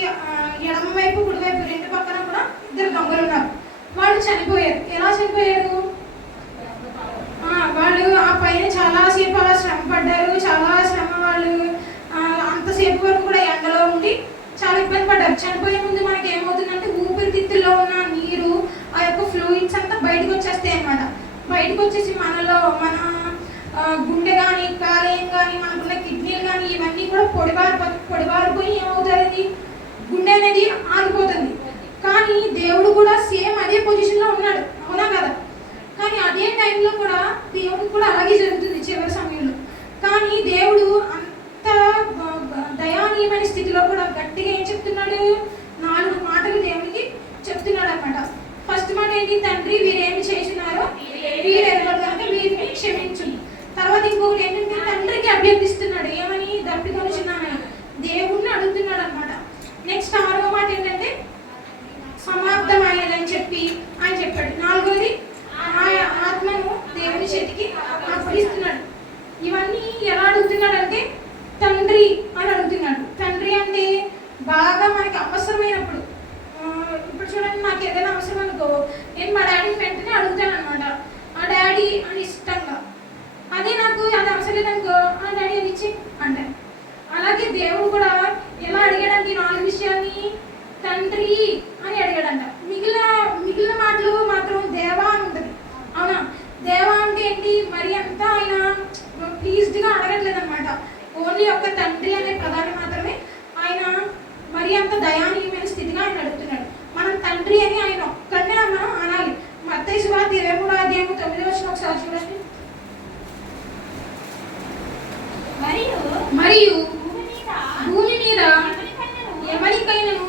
ఎడమ వైపు కుడివైపు రెండు పక్కన కూడా ఇద్దరు దొంగలు ఉన్నారు. వాళ్ళు చనిపోయారు. ఎలా చనిపోయారు? వాళ్ళు ఆ పైన చాలాసేపు అలా శ్రమ పడ్డారు. చాలా శ్రమ, వాళ్ళు అంతసేపు వరకు కూడా ఎండలో ఉండి చాలా ఇబ్బంది పడ్డారు. చనిపోయే ముందు మనకి ఏమవుతుందంటే ఊపిరితిత్తుల్లో ఉన్న నీరు, ఆ యొక్క ఫ్లూయిడ్స్ అంతా బయటకు వచ్చేస్తాయి అన్నమాట. బయటకు వచ్చేసి మన గుండె కానీ, కాలేయం కానీ, మనకున్న కిడ్నీలు కానీ ఇవన్నీ కూడా పొడిబారిపోయి ఏమవుతుంది, గుండె అనేది ఆగిపోతుంది. కానీ దేవుడు కూడా సేమ్ అదే పొజిషన్లో ఉన్నాడు, అవునా కదా? కానీ అదే టైంలో కూడా దేవుడికి కూడా అలాగే జరుగుతుంది చివరి సమయంలో. కానీ దేవుడు అంత దయానీయమైన స్థితిలో కూడా గట్టిగా ఏం చెప్తున్నాడు? 4 మాటలు దేవునికి చెప్తున్నాడు అనమాట. ఫస్ట్ మాట ఏంటి? తండ్రి వీరేమి చేస్తున్నారో వీరు ఎరగరు కనుక వీరిని క్షమించు. తర్వాత ఇంకొకటి ఏంటంటే తండ్రికి అభ్యర్థిస్తున్నాడు. ఏమని? దప్పికొనుచున్నామని దేవుడిని అడుగుతున్నాడు అనమాట. నెక్స్ట్ 6వ మాట ఏంటంటే సమాప్తమయ్యేదని చెప్పి ఆయన చెప్పాడు. 4వది ఆత్మను దేవుని చేతికి అప్పగిస్తున్నాడు. ఇవన్నీ ఎలా అడుగుతున్నాడంటే తండ్రి అని అడుగుతున్నాడు. తండ్రి అంటే బాగా మనకి అవసరమైనప్పుడు, ఇప్పుడు చూడండి, నాకు ఏదైనా అవసరం అనుకో, నేను మా డాడీని వెంటనే అడుగుతాను అనమాట. ఆ డాడీ అని ఇష్టంగా. అదే నాకు అది అవసరం లేదనుకో, ఆ డాడీ అని ఇచ్చి అంటాను. అలాగే దేవుడు కూడా ఎలా అడిగాడంటే 4 విషయాన్ని తండ్రి అని అడిగాడంట. మిగిలిన మాటలు మాత్రం దేవా అని ఉంటుంది, అవునా? దేవా అంటే ఏంటి? మరి అంతా ఆయన ప్లీజ్డ్గా అడగట్లేదు అనమాట. ఓన్లీ ఒక్క తండ్రి అనే పదాన్ని మాత్రమే ఆయన మరి అంత దయానీయమైన స్థితిగా ఆయన అడుగుతున్నాడు. మనం తండ్రి అని ఆయన ఒక్కడనే మనం అనాలి. మత్తయి సువార్త 23:9 ఒకసారి చూడండి. మరియు భూమి మీద ఎవరికైనాను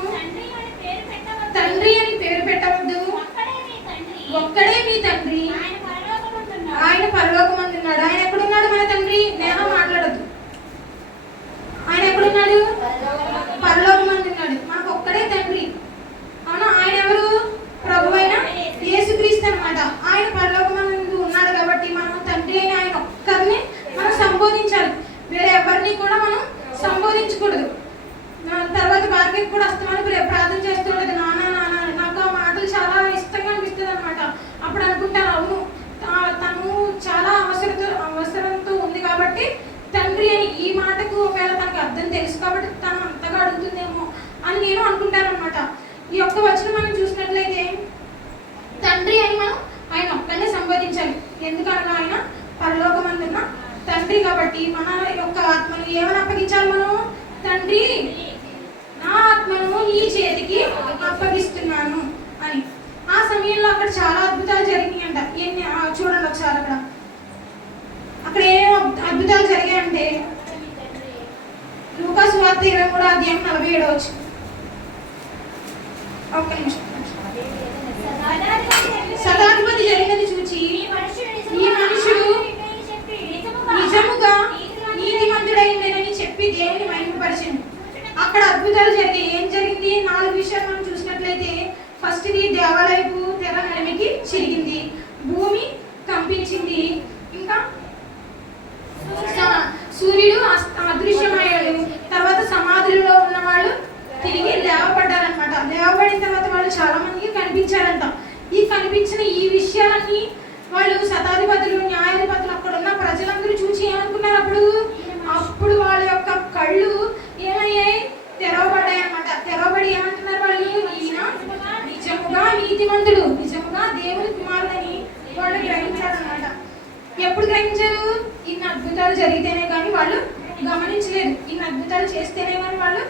తండ్రి అని పేరు పెట్టవద్దు, ఒక్కడే మీ తండ్రి, ఆయన పరలోకమందున్నాడు. ఆయన ఎక్కడున్నాడు? మన తండ్రి. నేను మాట్లాడద్దు. ఆయన ఎక్కడున్నాడు? పరలోకమందున్నాడు. మనకు ఒక్కడే తండ్రి, అవునా? ఆయన ఎవరు? ప్రభు అయిన యేసుక్రీస్తు అనమాట. ఆయన పరలోకమందు ఉన్నాడు కాబట్టి మనం తండ్రి అయిన ఆయన ఒక్కరిని మనం సంబోధించాలి. వేరే ఎవరిని కూడా మనం సంబోధించకూడదు. తర్వాత భార్గవి కూడా అస్తమానం ప్రార్థన చేస్తుండదు, నాన్న నాన్న. నాకు ఆ మాటలు చాలా ఇష్టంగా అనిపిస్తుంది అనమాట. అప్పుడు అనుకుంటాను, అవును, తను చాలా అవసరంతో ఉంది కాబట్టి తండ్రి అని ఈ మాటకు ఒకవేళ తనకు అర్థం తెలుసు కాబట్టి తను అంతగా అడుగుతుందేమో అని నేను అనుకుంటాను అనమాట. ఈ ఒక్క వచనం మనం చూసినట్లయితే తండ్రి అని మనం ఆయన ఒక్కనే సంబోధించాలి. ఎందుకనగా ఆయన పరలోకమందున్న తండ్రి కాబట్టి మన యొక్క ఆత్మను ఏమని అప్పగించాలి? మనం తండ్రి, నా ఆత్మను నీ చేతికి అప్పగిస్తున్నాను అని. ఆ సమయంలో అక్కడ చాలా అద్భుతాలు జరిగినాయి అంట. చూడండి ఒకసారి అక్కడ ఏం అద్భుతాలు జరిగాయంటే లూకా సువార్త 23:47. ఒక్క నిమిషం. శతాధిపతి జరిగినది చూచి ఈ మనుషుడు నిజముగా నీతిమంతుడైందని చెప్పి దేవుని మహిమపరిచింది. అక్కడ అద్భుతాలు జరిగాయి. ఏం జరిగింది? 4 విషయాలు మనం చూసినట్లయితే ఫస్ట్ది దేవాలయపు తెర నడిమికి చిరిగింది, భూమి కంపించింది, ఇంకా సూర్యుడు అదృశ్యమయ్యాడు. తర్వాత సమాధులలో ఉన్న వాళ్ళు తిరిగి లేవబడ్డారనమాట. లేవబడిన తర్వాత వాళ్ళు చాలా మందికి కనిపించారంట. ఈ కనిపించిన ఈ విషయాలన్నీ వాళ్ళు శతాధిపతులు, న్యాయాధిపతులు, అక్కడ ఉన్న ప్రజలందరూ చూసి ఏమనుకున్నారు? అప్పుడు వాళ్ళ యొక్క కళ్ళు ఏమయ్యాయి? తెరవబడ్డాయి అనమాట. తెరవబడి ఏమంటున్నారు వాళ్ళు? ఈయన నిజముగా నీతిమంతుడు, నిజముగా దేవుని కుమారుడని వాళ్ళు గ్రహించారనమాట. ఎప్పుడు గ్రహించారు? ఇన్ని అద్భుతాలు జరిగితేనే కానీ వాళ్ళు గమనించలేదు. ఇన్ని అద్భుతాలు చేస్తేనే కానీ వాళ్ళు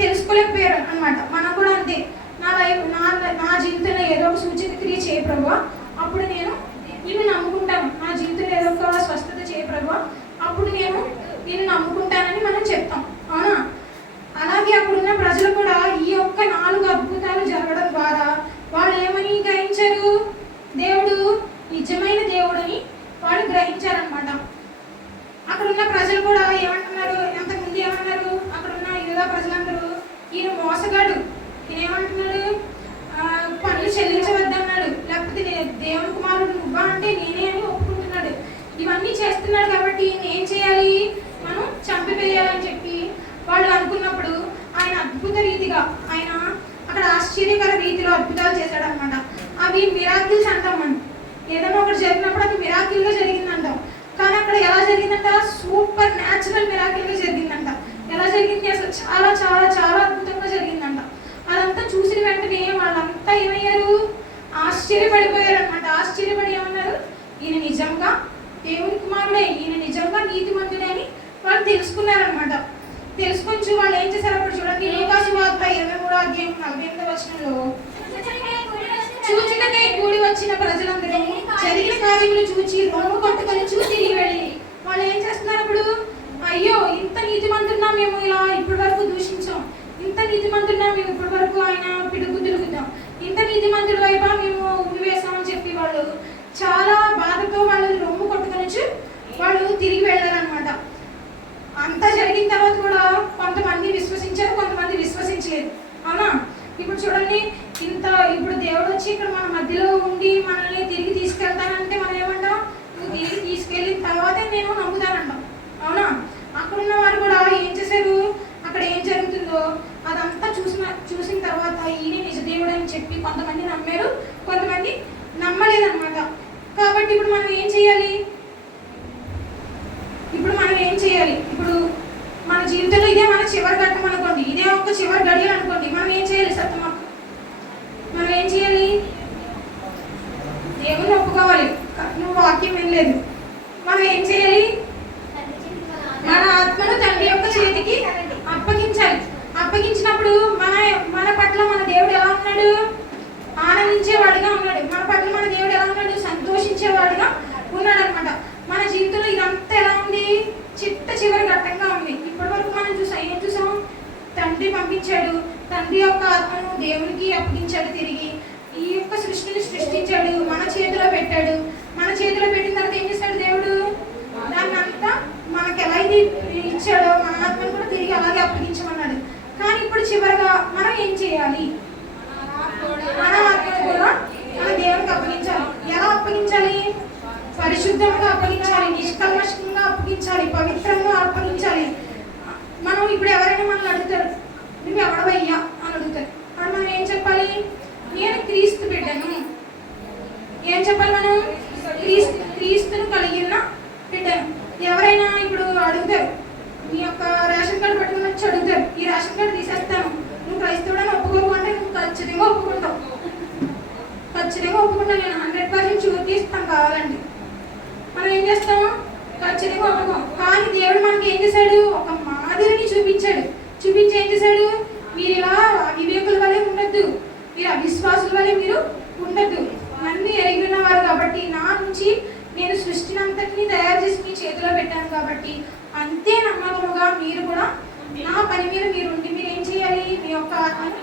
తెలుసుకోలేకపోయారు అనమాట. మనం కూడా అంతే. నా జీవితంలో ఏదో ఒక సూచన క్రియ చేయ ప్రభువా, అప్పుడు నేను ఇవి నమ్ముకుంటాను. నా జీవితంలో జీవితంలో ఏదో ఒక స్వస్థత చేయ ప్రభువా, అప్పుడు నేను నమ్ముకుంటానని మనం చెప్తాం, అవునా? అలాగే అప్పుడున్న ప్రజలు కూడా ఈ యొక్క 4 అద్భుతాలు జరగడం ద్వారా వాళ్ళు ఏమని గ్రహించారు? దేవుడు నిజమైన దేవుడని వాళ్ళు గ్రహించారనమాట. అక్కడున్న ప్రజలు కూడా ఏమంటున్నారు? అంతకుముందు ఏమన్నారు? అక్కడున్న యూదా ప్రజలందరూ ఈయన మోసగాడు, ఈయన ఏమంటున్నాడు? పన్ను చెల్లించవద్దన్నాడు, లేకపోతే దేవుని కుమారుడు నువ్వా అంటే నేనే అని ఒప్పుకుంటున్నాడు. ఇవన్నీ చేస్తున్నాడు కాబట్టి ఏం చేయాలి? మనం చంపివేయాలని చెప్పి వాళ్ళు అనుకున్నప్పుడు ఆయన అద్భుత రీతిగా ఆయన అక్కడ ఆశ్చర్యకర రీతిలో అద్భుతాలు చేశాడు అనమాట. అవి మిరాకిల్స్ అంటాం మనం. ఏదైనా ఒకటి జరిగినప్పుడు అది మిరాకిల్గా జరిగిందంటాం. కానీ అక్కడ ఎలా జరిగిందంట? సూపర్ న్యాచురల్ మిరాకిల్గా జరిగిందంట. ఎలా జరిగింది? అసలు చాలా చాలా చాలా అద్భుతంగా జరిగిందంట. అదంతా చూసిన వెంటనే వాళ్ళంతా ఏమయ్యారు? ఆశ్చర్యపడిపోయారు అనమాట. ఆశ్చర్యపడి ఏమన్నారు? ఈయన నిజంగా దేవుని కుమారుడే, ఈయన నిజంగా నీతిమంతుడే అని వాళ్ళు తెలుసుకున్నారనమాట. తెలుసుకొని వాళ్ళు ఏం చేశారు? అప్పుడు చూడండి, లూకా సువార్త 23:48 చూచుటకై కూడి వచ్చిన ప్రజలందరూ జరిగిన కార్యములు చూచి రొమ్ము కొట్టుకొని తిరిగి వెళ్ళి వాళ్ళు ఏం చేస్తున్నారు? అప్పుడు అయ్యో, ఇంత నీతిమంతున్నా మేము ఇలా ఇప్పటి వరకు దూషించాం, ఇంత నీతిమంతున్నా మేము ఇప్పటి వరకు ఆయన పిడుగు తిరుగుతాం, ఇంత నీతిమంతుడి వైపు మేము ఉమ్మివేశామని చెప్పి వాళ్ళు చాలా బాధతో వాళ్ళు రొమ్ము కొట్టుకొని వాళ్ళు తిరిగి వెళ్ళారనమాట. అంతా జరిగిన తర్వాత కూడా కొంతమంది విశ్వసించారు, కొంతమంది విశ్వసించలేదు, అవునా? ఇప్పుడు చూడండి, ఇప్పుడు దేవుడు వచ్చి ఇక్కడ మన మధ్యలో ఉండి మనల్ని తిరిగి తీసుకెళ్తానంటే మనం ఏమంటాం? నువ్వు తిరిగి తీసుకెళ్ళిన తర్వాతే నేను నమ్ముతానంటాం, అవునా? అక్కడున్న వారు కూడా ఏం చేశారు? అక్కడ ఏం జరుగుతుందో అదంతా చూసిన తర్వాత ఈయన నిజ దేవుడు అని చెప్పి కొంతమంది నమ్మారు, కొంతమంది నమ్మలేదన్నమాట. కాబట్టి ఇప్పుడు మనం ఏం చేయాలి? ఇప్పుడు మన జీవితంలో ఇదే మన చివరి ఘట్టం అనుకోండి, ఇదే ఒక చివరి గడియలు అనుకోండి. మనం ఏం చేయాలి? సత్యమాక మనం ఏం చేయాలి? దేవుని ఒప్పుకోవాలి. నువ్వు వాక్యం వినలేదు, మనం ఏం చేయాలి? మన ఆత్మను తండ్రి యొక్క చేతికి అప్పగించాలి. అప్పగించినప్పుడు మన పట్ల మన దేవుడు ఎలా ఉన్నాడు? ఆనందించేవాడిగా ఉన్నాడు. మన పట్ల మన దేవుడు ఎలా ఉన్నాడు? సంతోషించేవాడిగా ఉన్నాడు అనమాట. మన జీవితంలో ఇదంతా ఎలా ఉంది? చివరి ఘట్టంగా ఉంది. ఇప్పటి వరకు మనం ఏం చూసాం? తండ్రి పంపించాడు, తండ్రి యొక్క ఆత్మను దేవునికి అప్పగించాడు, తిరిగి ఈ యొక్క సృష్టిని సృష్టించాడు, మన చేతిలో పెట్టాడు. మన చేతిలో పెట్టిన తర్వాత ఏం చేశాడు దేవుడు? దాన్ని అంతా మనకి ఎలా అయితే ఇచ్చాడో మన ఆత్మను కూడా తిరిగి అలాగే అప్పగించమన్నాడు. కానీ ఇప్పుడు చివరిగా మనం ఏం చేయాలి? మన ఆత్మను కూడా మన దేవునికి అప్పగించాలి. ఎలా అప్పగించాలి? పరిశుద్ధంగా అప్పగించాలి, నిష్కల్మషంగా అప్పగించాలి, పవిత్రంగా అప్పగించాలి. మనం ఇప్పుడు ఎవరైనా మనల్ని అడుగుతారు, నువ్వు ఎవడవయ్యా అని అడుగుతారు. అప్పుడు మనం ఏం చెప్పాలి? నేను క్రీస్తు బిడ్డను. ఏం చెప్పాలి మనం? క్రీస్తును కలిగిన బిడ్డను. ఎవరైనా ఇప్పుడు అడుగుతారు, నీ యొక్క రేషన్ కార్డు పెట్టుకుని వచ్చి అడుగుతారు, ఈ రేషన్ కార్డు తీసేస్తాను, నువ్వు క్రైస్తవుడని ఒప్పుకోకు అంటే నువ్వు ఖచ్చితంగా ఒప్పుకుంటావు. ఖచ్చితంగా ఒప్పుకుంటాను, నేను 100% షూర్ తీస్తాను కావాలండి. మనం ఏం చేస్తాము? ఖచ్చితంగా ఒప్పుకోం. కానీ దేవుడు మనకి ఏం చేశాడు? ఒక మాదిరిని చూపించి ఏం చేశాడు? మీరు ఇలా అవివేకుల వల్లే ఉండద్దు, మీరు అవిశ్వాసుల వల్లే మీరు ఉండద్దు, నన్ను ఎరిగి ఉన్నవారు కాబట్టి నా నుంచి నేను సృష్టిని అంతటిని తయారు చేసి మీ చేతిలో పెట్టాను కాబట్టి అంతే నమ్మకముగా మీరు కూడా నా పని మీద మీరు ఉండి మీరు ఏం చేయాలి? మీ యొక్క ఆత్మను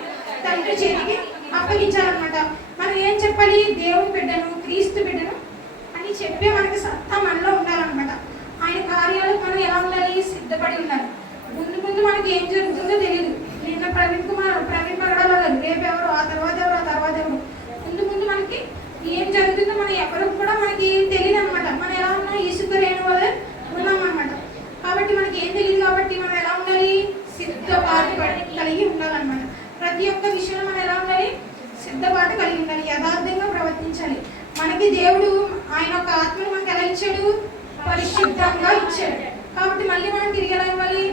తండ్రి చేతికి అప్పగించాలన్నమాట. మనం ఏం చెప్పాలి? దేవుని బిడ్డను, క్రీస్తు బిడ్డను అని చెప్పి మనకి సత్తా మనలో ఉండాలన్నమాట. ఆయన కార్యాలకు మనం ఎలా ఉండాలి? సిద్ధపడి ఉండాలి. ముందు మనకి ఏం జరుగుతుందో తెలియదు. నిన్న ప్రవీణ్ పగడాల గారు, రేపు ఎవరు, ఆ తర్వాత ఎవరు, ముందు మనకి ఏం జరుగుతుందో మనం ఎవరు కూడా మనకి తెలియదు అనమాట. మనం ఎలా ఉన్నాం? ఇసుక రేణు వల్ల ఉన్నాం అనమాట. కాబట్టి మనకి ఏం తెలియదు కాబట్టి మనం ఎలా ఉండాలి? సిద్ధపాటు కలిగి ఉండాలన్నమాట. ప్రతి ఒక్క విషయంలో మనం ఎలా ఉండాలి? సిద్ధపాటు కలిగి ఉండాలి, యథార్థంగా ప్రవర్తించాలి. మనకి దేవుడు ఆయన యొక్క ఆత్మను మనకి ఎలా ఇచ్చాడు? పరిశుద్ధంగా ఇచ్చాడు. కాబట్టి మళ్ళీ మనం తిరిగి ఎలా ఇవ్వాలి?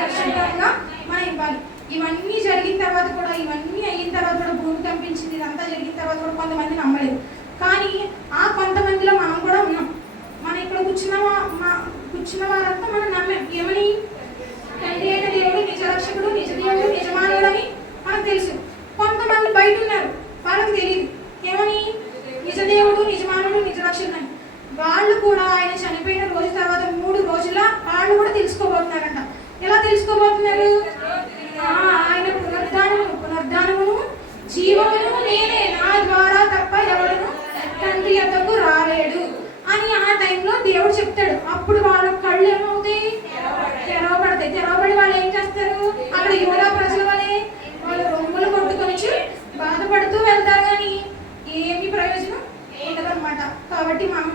పరిశుద్ధంగా మనం ఇవ్వాలి. ఇవన్నీ జరిగిన తర్వాత కూడా, ఇవన్నీ అయిన తర్వాత కూడా, భూమి కంపించింది, ఇదంతా జరిగిన తర్వాత కూడా కొంతమంది నమ్మలేదు. కానీ ఆ కొంతమందిలో మనం కూడా ఉన్నాం. మనం ఇక్కడ కూర్చున్న వారంతా మనం నమ్మాం. ఏమని? తండ్రి అయిన దేవుడు నిజ రక్షకుడు, నిజ దేవుడు, నిజమానవుడు అని మనకు తెలుసు. కొంతమంది బయట ఉన్నారు, వాళ్ళకి తెలియదు. ఏమని? నిజ దేవుడు, నిజమానవుడు, నిజ రక్షకుడు అని. వాళ్ళు కూడా ఆయన చనిపోయిన రోజు తర్వాత 3 రోజుల వాళ్ళు కూడా తెలుసుకోబోతున్నారంట. ఎలా తెలుసుకోబోతున్నారు? ఆయన పునరుద్ధానమును జీవమును నేనే, నా ద్వారా తప్ప ఎవడును తండ్రి యొద్దకు రాలేడు అని ఆ టైంలో దేవుడు చెప్తాడు. అప్పుడు వాళ్ళ కళ్ళు ఏమవుతాయి? తెరవబడతాయి. తెరవబడి వాళ్ళు ఏం చేస్తారు? అక్కడ యూదా ప్రజల వలె వాళ్ళు రొమ్ములు కొట్టుకొని బాధపడుతూ వెళ్తారు, కానీ ఏమి ప్రయోజనం ఉండదన్నమాట. కాబట్టి మనం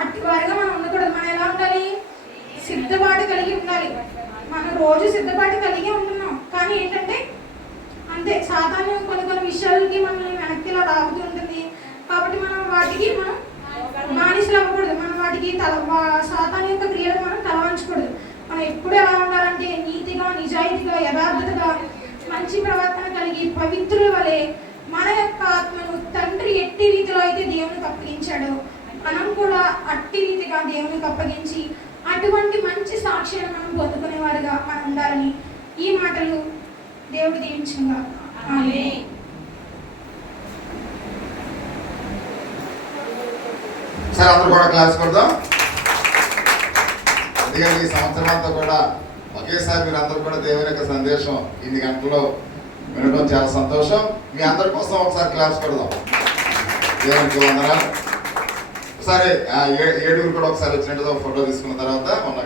అట్టి వారిగా మనం ఉండకూడదు. మనం ఎలా ఉండాలి? సిద్ధపాటు కలిగి ఉండాలి. మనం రోజు సిద్ధపాటు కలిగి ఉంటున్నాం, కానీ ఏంటంటే అంతే, సాతాను కొన్ని విషయాలకి మనల్ని వెనక్కి ఇలా లాగుతూ ఉంటుంది. కాబట్టి మనం వాటికి మనం బానిసలు అవ్వకూడదు. మనం వాటికి సాతాను యొక్క క్రియలకు మనం తలవంచకూడదు. మనం ఎప్పుడు ఎలా ఉండాలంటే నీతిగా, నిజాయితీగా, యథార్థతగా, మంచి ప్రవర్తన కలిగి పవిత్రుల వలె మన యొక్క ఆత్మను తండ్రి ఎట్టి రీతిలో అయితే దేవునికి అప్పగించాడో మనం కూడా అట్టి రీతిగా దేవునికి అప్పగించి అటువంటి మంచి సాక్ష్యాన్ని మనం పొందుకునే వారిగా మనం ఉండాలని ఈ మాటలు దేవుడు దీవించుగా. ఆమేన్. సరే, అందరూ కూడా క్లాస్ కొడదాం. అందుకని ఈ సంవత్సరం అంతా కూడా ఒకేసారి మీరు అందరూ కూడా దేవుని యొక్క సందేశం 8 గంటల్లో వినడం చాలా సంతోషం. మీ అందరి కోసం ఒకసారి క్లాస్ కొడదాం. దేవునికి వందనాలు. ఒకసారి 7 కూడా ఒకసారి వచ్చినట్టుగా ఫోటో తీసుకున్న తర్వాత